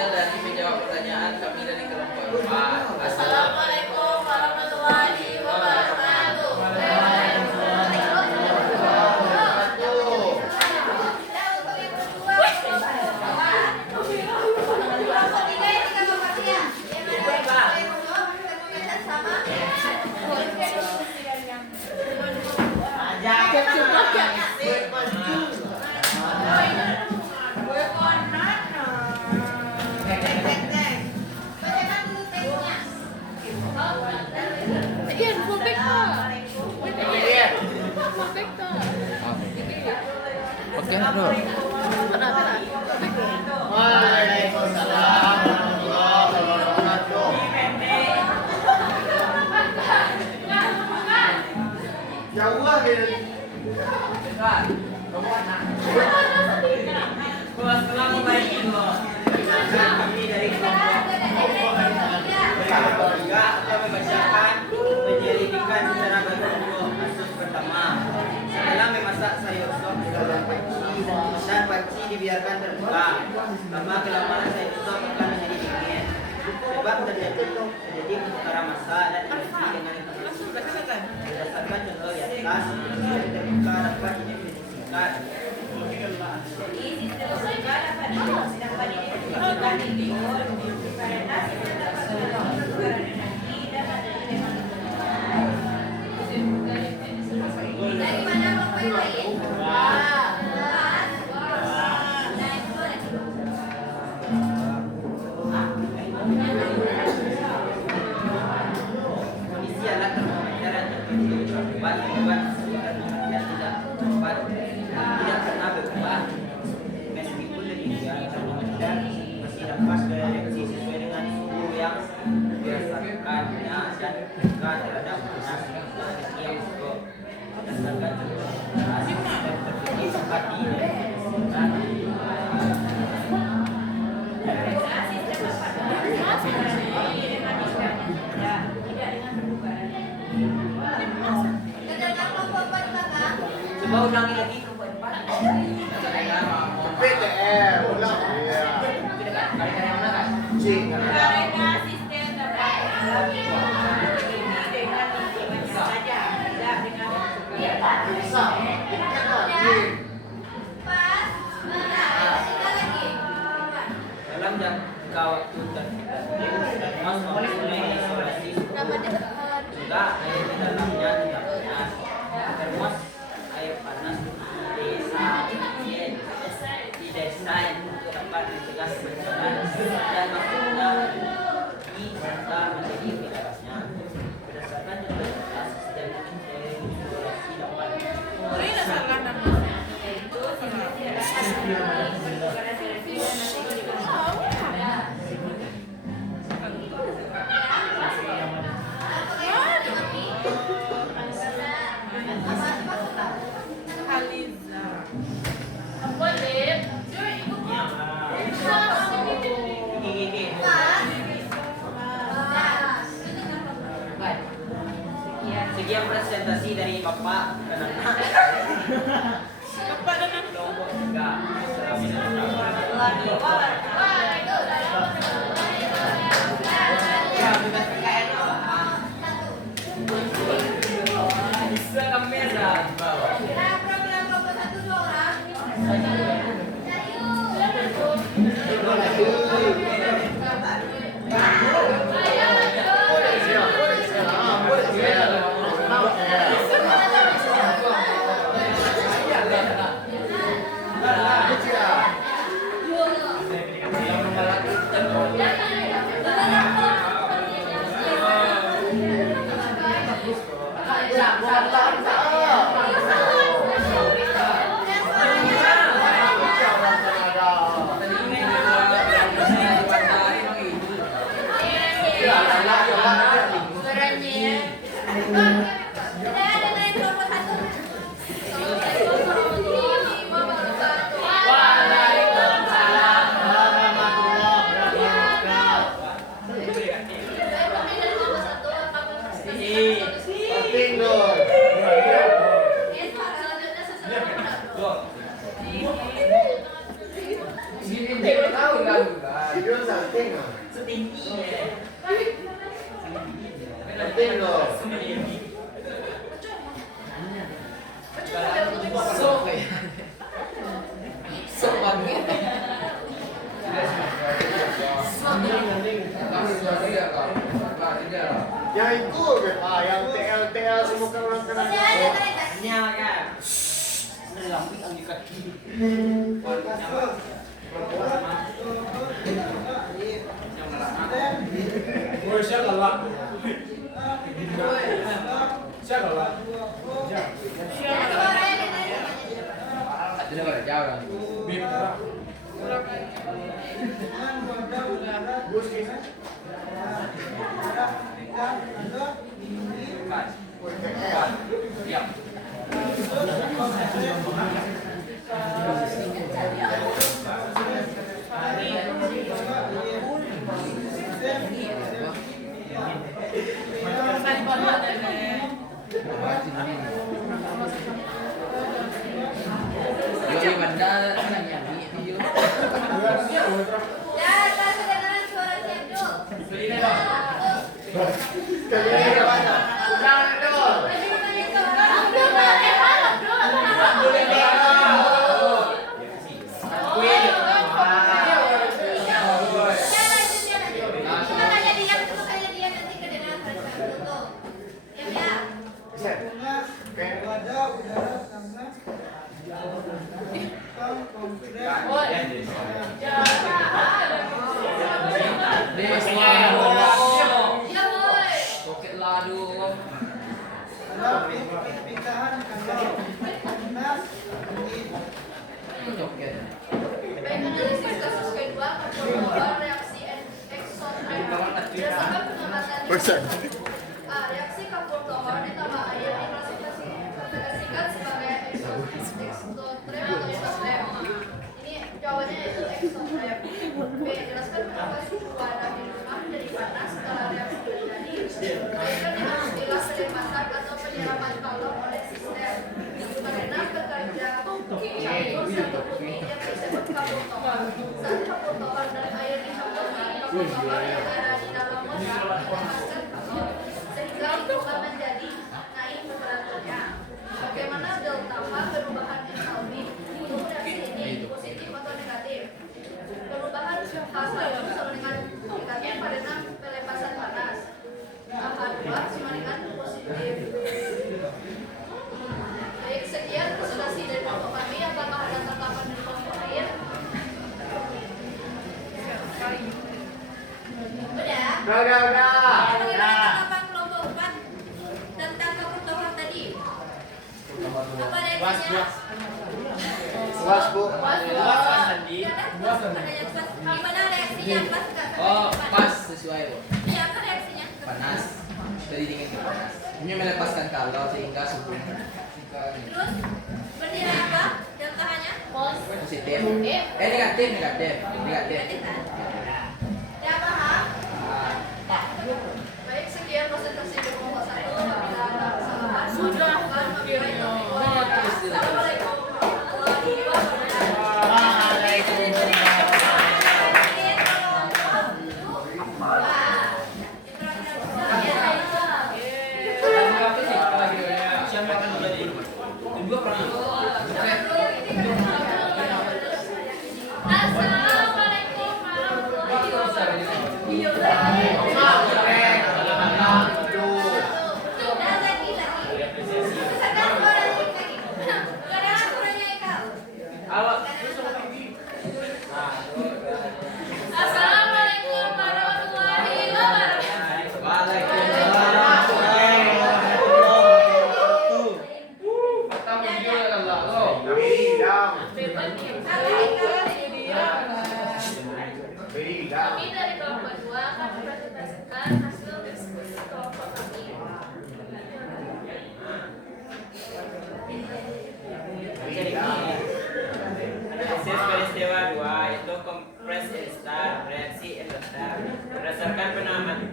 dan panci dibiarkan terbuka. Lama kelamaan saya tutup akan menjadi dingin. Sebab terjadi pertukaran massa dan energi dengan informasi. Berdasarkan contoh di atas, sistem terbuka dapat didefinisikan. Sistem terbuka dapat didefinisikan ini karena sistem dapat melakukan pertukaran energi dan adanya dari mana pemain lain? Kondisi alat termometer yang terbentuk membuat termometer tidak pernah berubah. Meskipun demikian, termometer masih dapat bereaksi sesuai dengan suhu yang dirasakannya dan peka terhadap panas yang masuk. Berdasarkan contoh sistem tersebut dapat didefinisikan. Coba ulangi lagi kelompok 4. PTR, ulang. Iya. Cing. Karena sistem dapat ini dengan hitungan saja, tidak dengan Bisa. Tiket lagi. pas. Kita lagi. Dalam jangka waktu tertentu, termos memulai isolasi juga air di dalamnya tidak panas. Termos air panas didesain untuk dapat mencegah kebocoran dan maksudnya bisa menjadi pedasnya. Berdasarkan contoh atas, sistem isolasi dapat sekian presentasi dari Bapak dan Anak. Bapak dan Anak. Kelompok 3. Bisa kamera bawah. Program kelompok 1 2 orang. Yang itu, yang TL semua orang kenal. Ini apa kan? Lambik ang kaki. Siya galak. Siya galak. Ada orang jauh lah. Bip. Jadi benda atas kedengaran suara Syekh. Poket ladu. Joget. Baik, analisis kasus kedua, percobaan reaksi eksoterm. Berdasarkan pengamatan reaksi kapur tohon ditambah air diklasifikasikan sebagai eksoterm atau eksoterm. Ini jawabannya yaitu eksoterm. B. Jelaskan kenapa suhu wadah minuman menjadi panas setelah reaksi terjadi. Kaitkan dengan istilah pelepasan atau penyerapan kalor oleh sistem. Bagaimana bekerja campur satu bumi yang disebut kapur tohon. Saat kapur tohon dan air dicampurkan, kapur tohon yang ada di dalam wadah melepaskan kalor sehingga minuman menjadi naik temperaturnya. Bagaimana delta H perubahan entalpi untuk reaksi ini positif atau negatif? Perubahan H1 sama dengan negatif karena pelepasan panas. H2 sama dengan positif. Baik, sekian presentasi dari kelompok kami. Apakah ada tanggapan dari kelompok lain? Udah? Udah. Bagaimana tanggapan kelompok 4 tentang kapur tohon tadi? Apa reaksinya? Puas, Bu. Gimana reaksinya pas nggak? Oh, pas sesuai loh. Iya, apa reaksinya? Panas. Dari dingin ke panas. Ini melepaskan kalor sehingga suhu Terus bernilai apa? Delta H-nya? positif. Negatif. Negatif kan? Ya, paham? Baik, sekian presentasi dari kelompok 1. Apabila ada kesalahan, silakan memilih topik lainnya. Assalamualaikum warahmatullahi wabarakatuh. Siapa akan menjadi kedua pernah? Assalamualaikum warahmatullahi wabarakatuh. Assalamualaikum warahmatullahi wabarakatuh. Kami dari kelompok 2 akan mempresentasikan hasil diskusi kelompok kami. Analisis peristiwa 2 yaitu kompres instan, reaksi endostar. Berdasarkan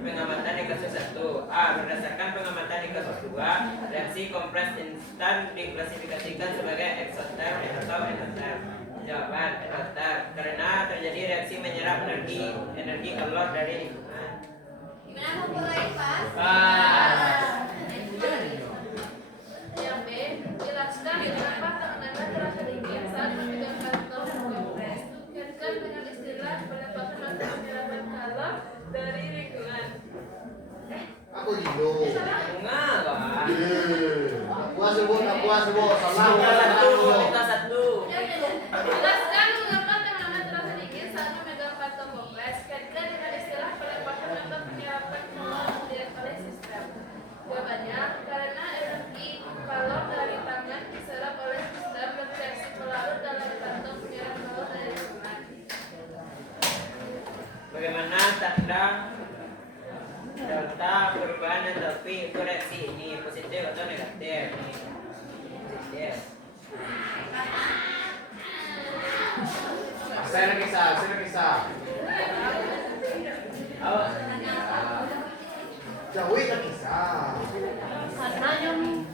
pengamatan di kasus 1. A. Berdasarkan pengamatan di kasus 2, reaksi kompres instan diklasifikasikan sebagai eksoterm atau endoterm. Jawaban endoterm karena terjadi reaksi menyerap energi kalor dari lingkungan. Gimana mau mulai, Pak? Yang B, jelaskan kenapa tekanan terasa dingin saat memegang kantong kompres. Kaitkan dengan istilah pelepaskan atau penyerapan kalor dari lingkungan. Aku gitu. Enggak lah. Puas, Bu. Salah. Kita satu. Jelaskan mengapa tekanan terasa dingin saat memegang kantong kompres. Kaitkan dengan istilah pelepaskan atau penyerapan kalor oleh sistem. Jawabannya, karena energi kalor dari tangan diserap oleh sistem berreaksi pelarut dalam kantong penyerap kalor dari lingkungan. Bagaimana tanda delta perubahan entalpi koreksi ini positif atau negatif? Positif. Saya nak kisah. Awak Jauhi tak kisah.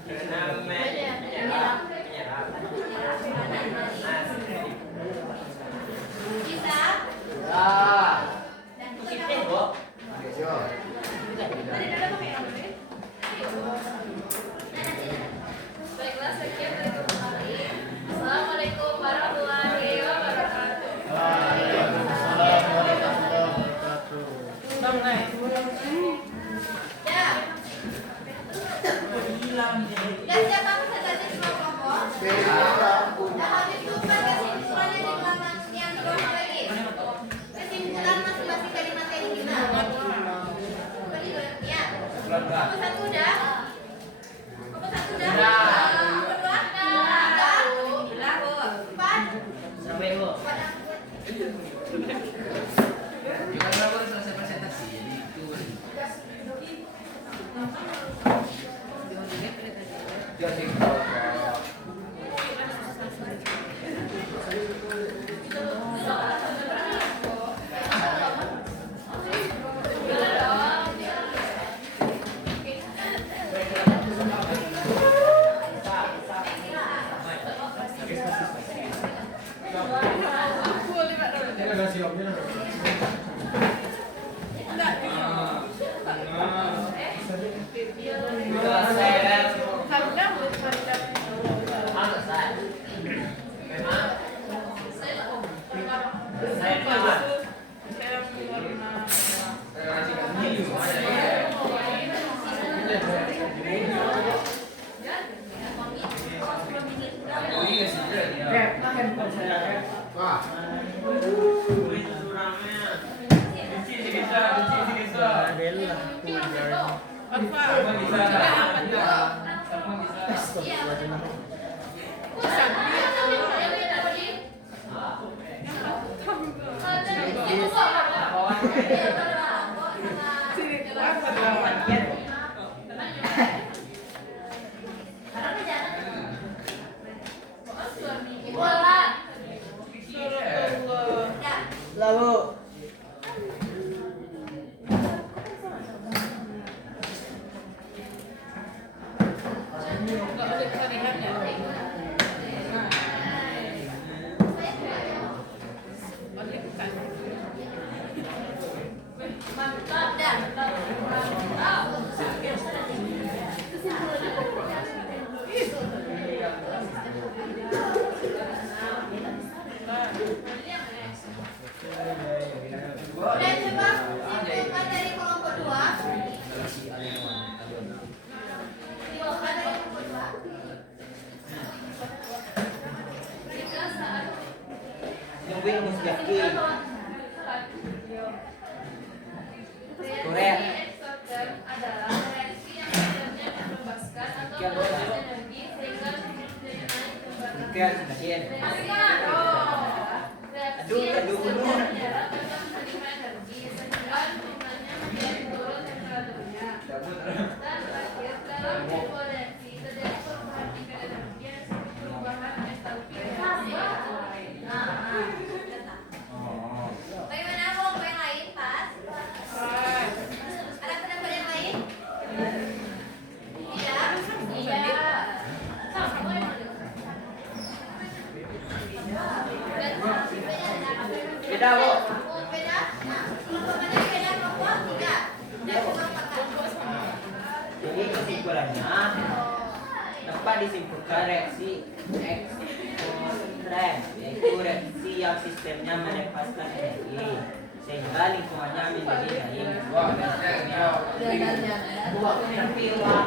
karena menyerap. Bisa? Sampai Bu. Juga baru selesai presentasi, jadi itu. Lalu Dan coba simpulkan dari kelompok 2. Simpulkan dari kelompok 2. Nungguin Gus Jaki. Korek. adalah reaksi yang sebenarnya membebaskan atau menyerap energi sehingga daya naik kembali. Oke, sebagian. Reaksi yang sebenarnya menyerap atau menerima energi sehingga jumlahnya menjadi turun temperaturnya. Dan terakhir, dalam sebuah reaksi terjadi perubahan tingkat energi yang disebut perubahan entalpi reaksi. Bagaimana kelompok yang lain, Pak? Ada pendapat yang lain? Iya. Iya. Sama. Beda, Bu. Oh, beda? Kelompoknya beda kelompok 3. Dan kelompok 4. Jadi kesimpulannya dapat disimpulkan reaksi ekstrem, yaitu reaksi yang sistemnya melepaskan energi sehingga lingkungannya menjadi baik. Tapi uang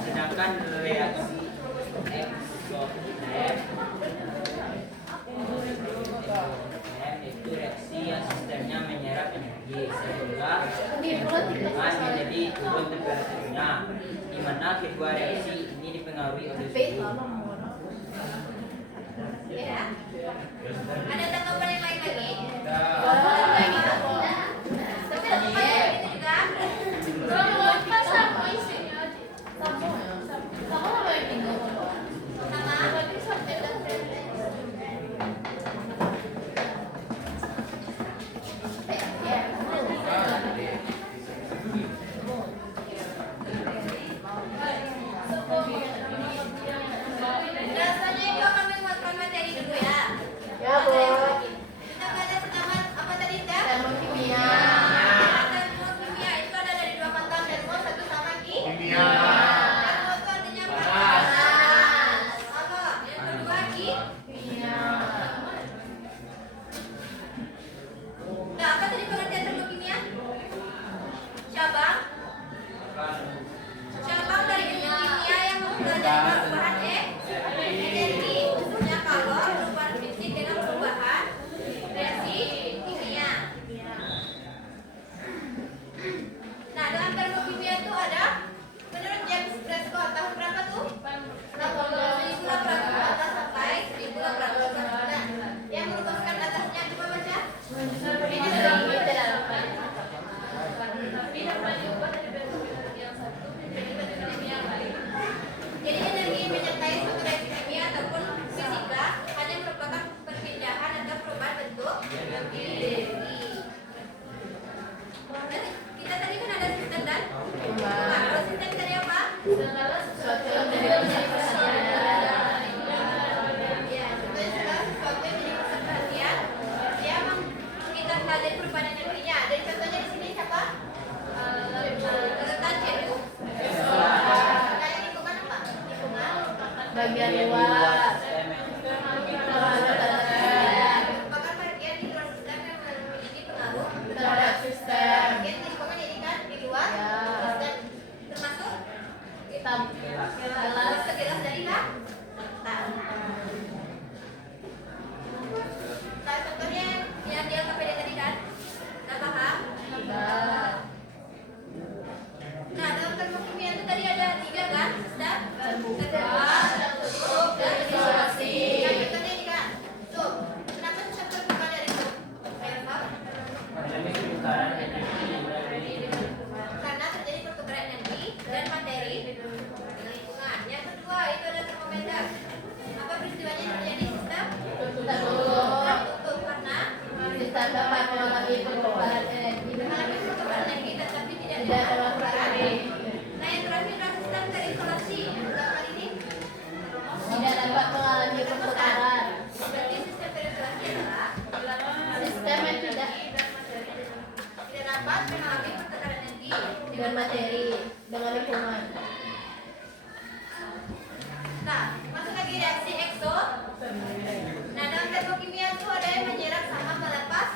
sedangkan reaksi eksotrem itu reaksi yang sistemnya menyerap energi sehingga lingkungan menjadi turun temperaturnya, di mana kedua reaksi ini dipengaruhi oleh suhu. Ya. Ada tanggapan yang lain lagi? Tapi tanggapan yang itu juga. Sama isinya aja. Sama apa yang bingung? Sama. Rasanya itu akan menguatkan materi dulu ya. Ya, Bu. Kita belajar pertama apa tadi, Teh? Termokimia. Termokimia itu ada dari dua kata termo, satu sama kimia. Termo itu artinya panas. Sama. Yang kedua kimia. Nah, apa tadi pengertian termokimia? Cabang. Cabang dari ilmu kimia yang mempelajari perubahan energi, khususnya kalor, perubahan fisik dengan perubahan reaksi kimia. Nah, dalam termokimia itu ada bagian luar. Merupakan bagian di luar sistem yang memiliki pengaruh Terhadap sistem. bagian lingkungan ini kan di luar sistem termasuk Hitam. gelas segelas dari kan? Nah, contohnya yang dia KPD tadi kan? Nah, paham? Nah, dalam termokimia itu tadi ada 3 kan? Sistem terbuka, tertutup, dan isolasi. Nah, contohnya ini kan? Tuh, kenapa sistem terbuka dari itu? Ayo, Pak. Karena terjadi pertukaran energi dan materi dengan lingkungan. Yang kedua itu ada termometer. Apa peristiwanya terjadi sistem tertutup karena Sistem dapat mengalami pertukaran energi mengalami pertukaran energi tetapi tidak tidak ada dalam pertukaran. energi. Nah yang terakhir adalah sistem terisolasi. Dalam hal ini Tidak dapat mengalami pertukaran. berarti sistem terisolasi adalah Sistem yang tidak dapat mengalami pertukaran energi dengan materi dengan lingkungan. Nah, masuk lagi reaksi exo. Nah, dalam termokimia itu ada yang menyerap sama melepas,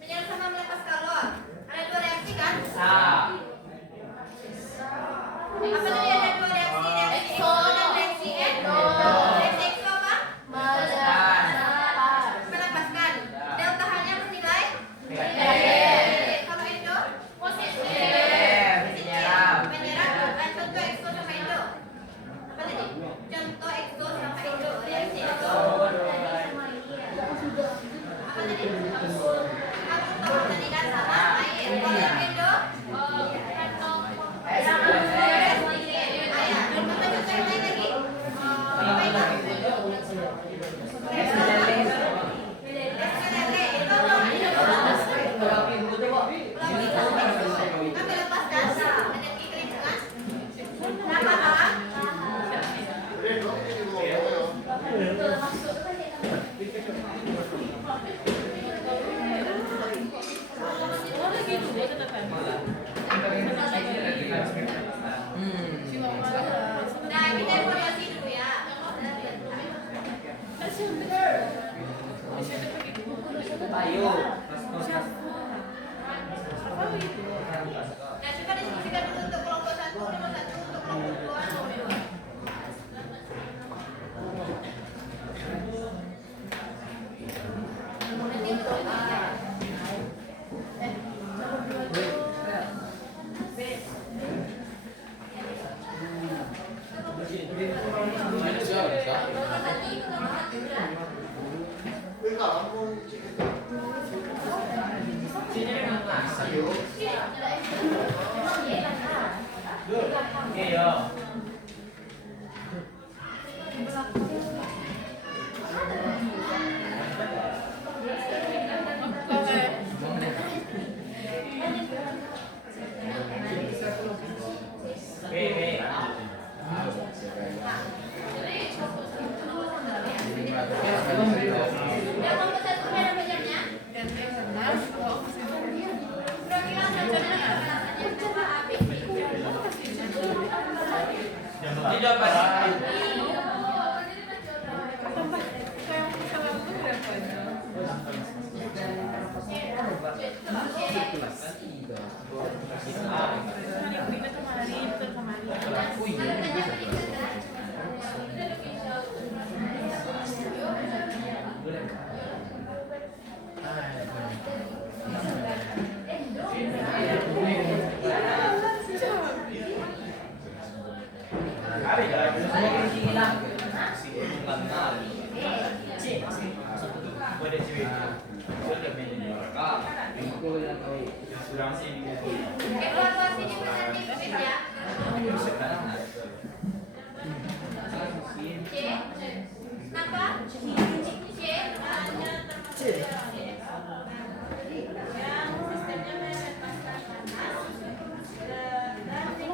menyerap sama melepas kalor. Ada 2 reaksi kan? Apa tadi ada 2 reaksi? Reaksi exo dan reaksi endo. Reaksi exo apa? Melepaskan. Delta H-nya bernilai? Kalau endo? Menyerap. Contoh exo sama endo. Apa tadi? Contoh exo sama endo. Reaksi exo. Apa tadi? Aku tadi kan sama air. Kalau yang endo? Nah, kita evaluasi dulu ya. Nah, coba diskusikan dulu untuk kelompok 1, nomor 1, untuk kelompok 2, nomor 2. Nanti untuk yang kelompok 1 ada belajarnya? Kira-kira belajarnya coba habis. Evaluasi di persentif ya. C. Kenapa? C.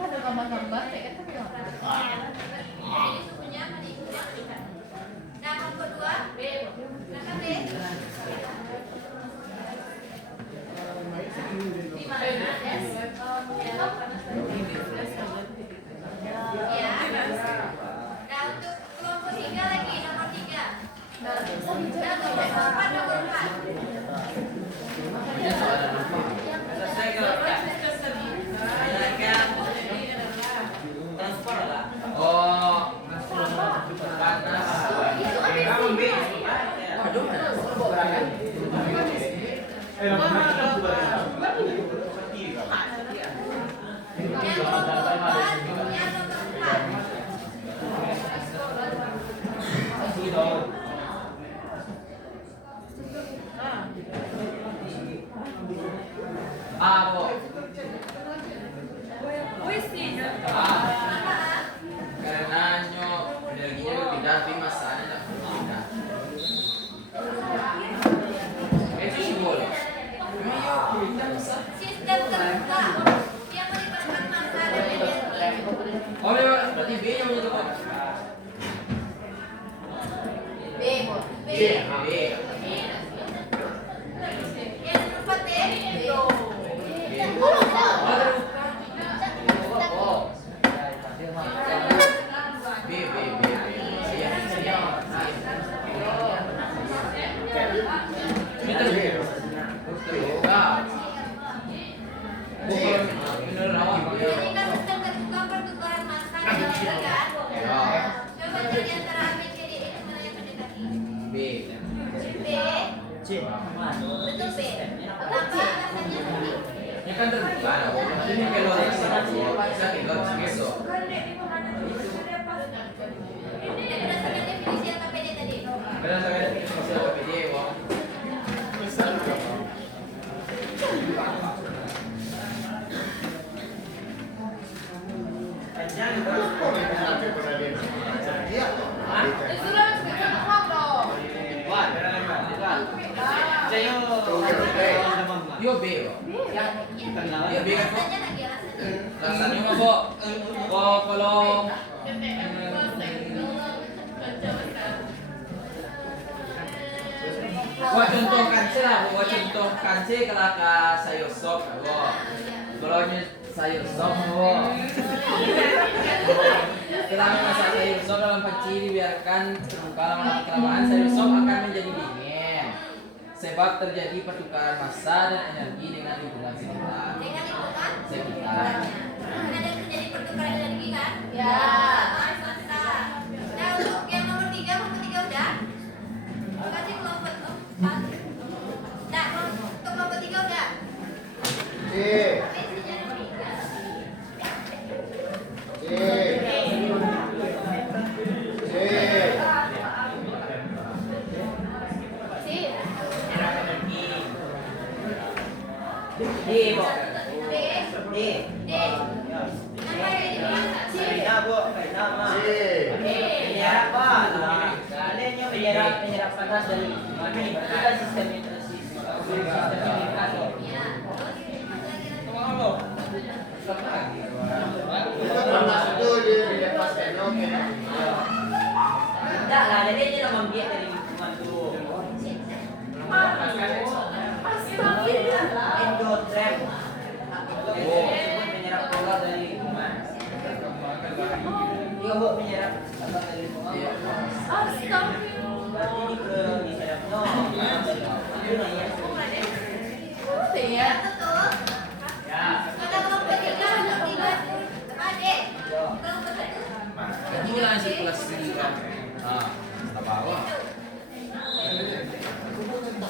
Ada gambar-gambar kayak gitu. Jadi suhunya meningkat. Nah, kelompok 2 B. Kenapa B? Di mana? Ya. Yang keempat, yang nomor 4. Apa? Karena energinya tidak tapi masanya tidak. Itu sih boleh. Sistem terbuka yang melibatkan massa dan energi. Oh, berarti B yang menentukan. B. B. Yang nomor 4 B. Jadi kan sistem terbuka pertukaran massa dan energi kan? Coba cari antara A, B, C, D, E mana yang mendekati? B. B. Betul B. Kenapa alasannya tadi? Ini kan terbuka. Ini kalau bisa tinggal besok. Berdasarkan definisi AKPD tadi. Berdasarkan definisi AKPD, wah. Yo B, yo B kan kok. Rasanya mah kok. Kalau Wah contohkan sih lah, wah contohkan sih kalau ke sayur sop, kalau sayur sop, kalau masak sayur sop dalam panci dibiarkan terbuka lama-kelamaan sayur sop akan menjadi dingin, sebab terjadi pertukaran massa dan energi dengan lingkungan sekitar. Dengan lingkungan Sekitar. ada terjadi pertukaran energi kan? Ya. Mantap. Nah untuk yang nomor 3 udah. Kasih kelompok 4. Nah untuk kelompok 3 udah. C. Isinya ada 3. C. D, Bu. D. D. D. Nama yang dimana? C. Kena, Bu. Kena, Ma. C. Penyerap, Pak. Kalian penyerap panas dari mana nih? Itu kan sistem indikator. Ya. Itu termasuk tuh dilepas tenok ya. Enggak lah, jadi ini nomor biak dari lingkungan dulu. Endotrap. Penyerap pola dari lingkungan. Iya, Bu, penyerap pola dari lingkungan. Berarti ini ke penyerap no. Ya betul. Ya. Pada kelompok 3 untuk 3 A, D. Kelompok 1. Itu lah sirkulasi kan. Ah, apa apa?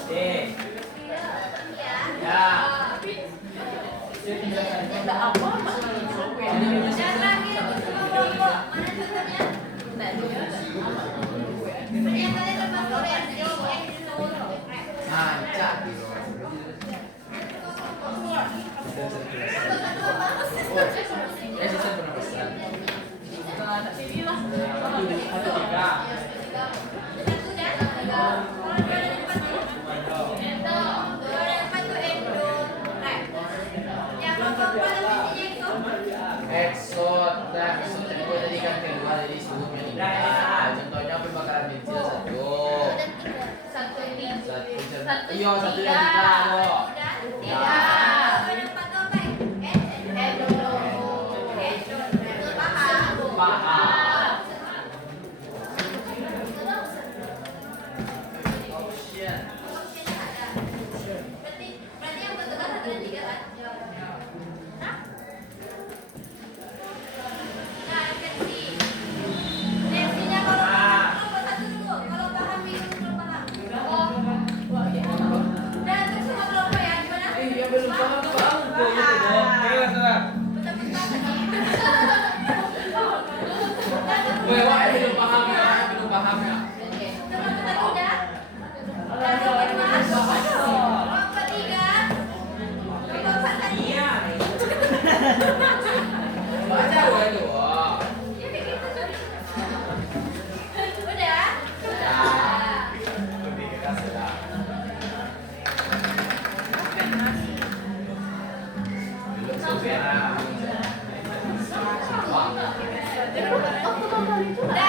D. Ya. Ya. Dan terakhir untuk kelompok mana contohnya? Pernyataannya termasuk reaksi eksotrep. Mancak gitu. Sistem pernapasan. Exot itu tadi kan keluar dari suhu meningkat. Contohnya pembakaran bensin satu. Iya satu dan tiga loh. Paham. Berarti yang betul kan 1 dan 3 kan? Nah, versi. Versinya kalau paham, kelompok 1 dulu. Kalau paham, bingung belum paham. Dan untuk semua belum paham ya. Teman-teman udah? Udah Mas? Kelompok 3. Kelompok 4 tadi. Baca gue itu. Ya kayak gitu tuh. Udah? Lebih keras ya. Udah?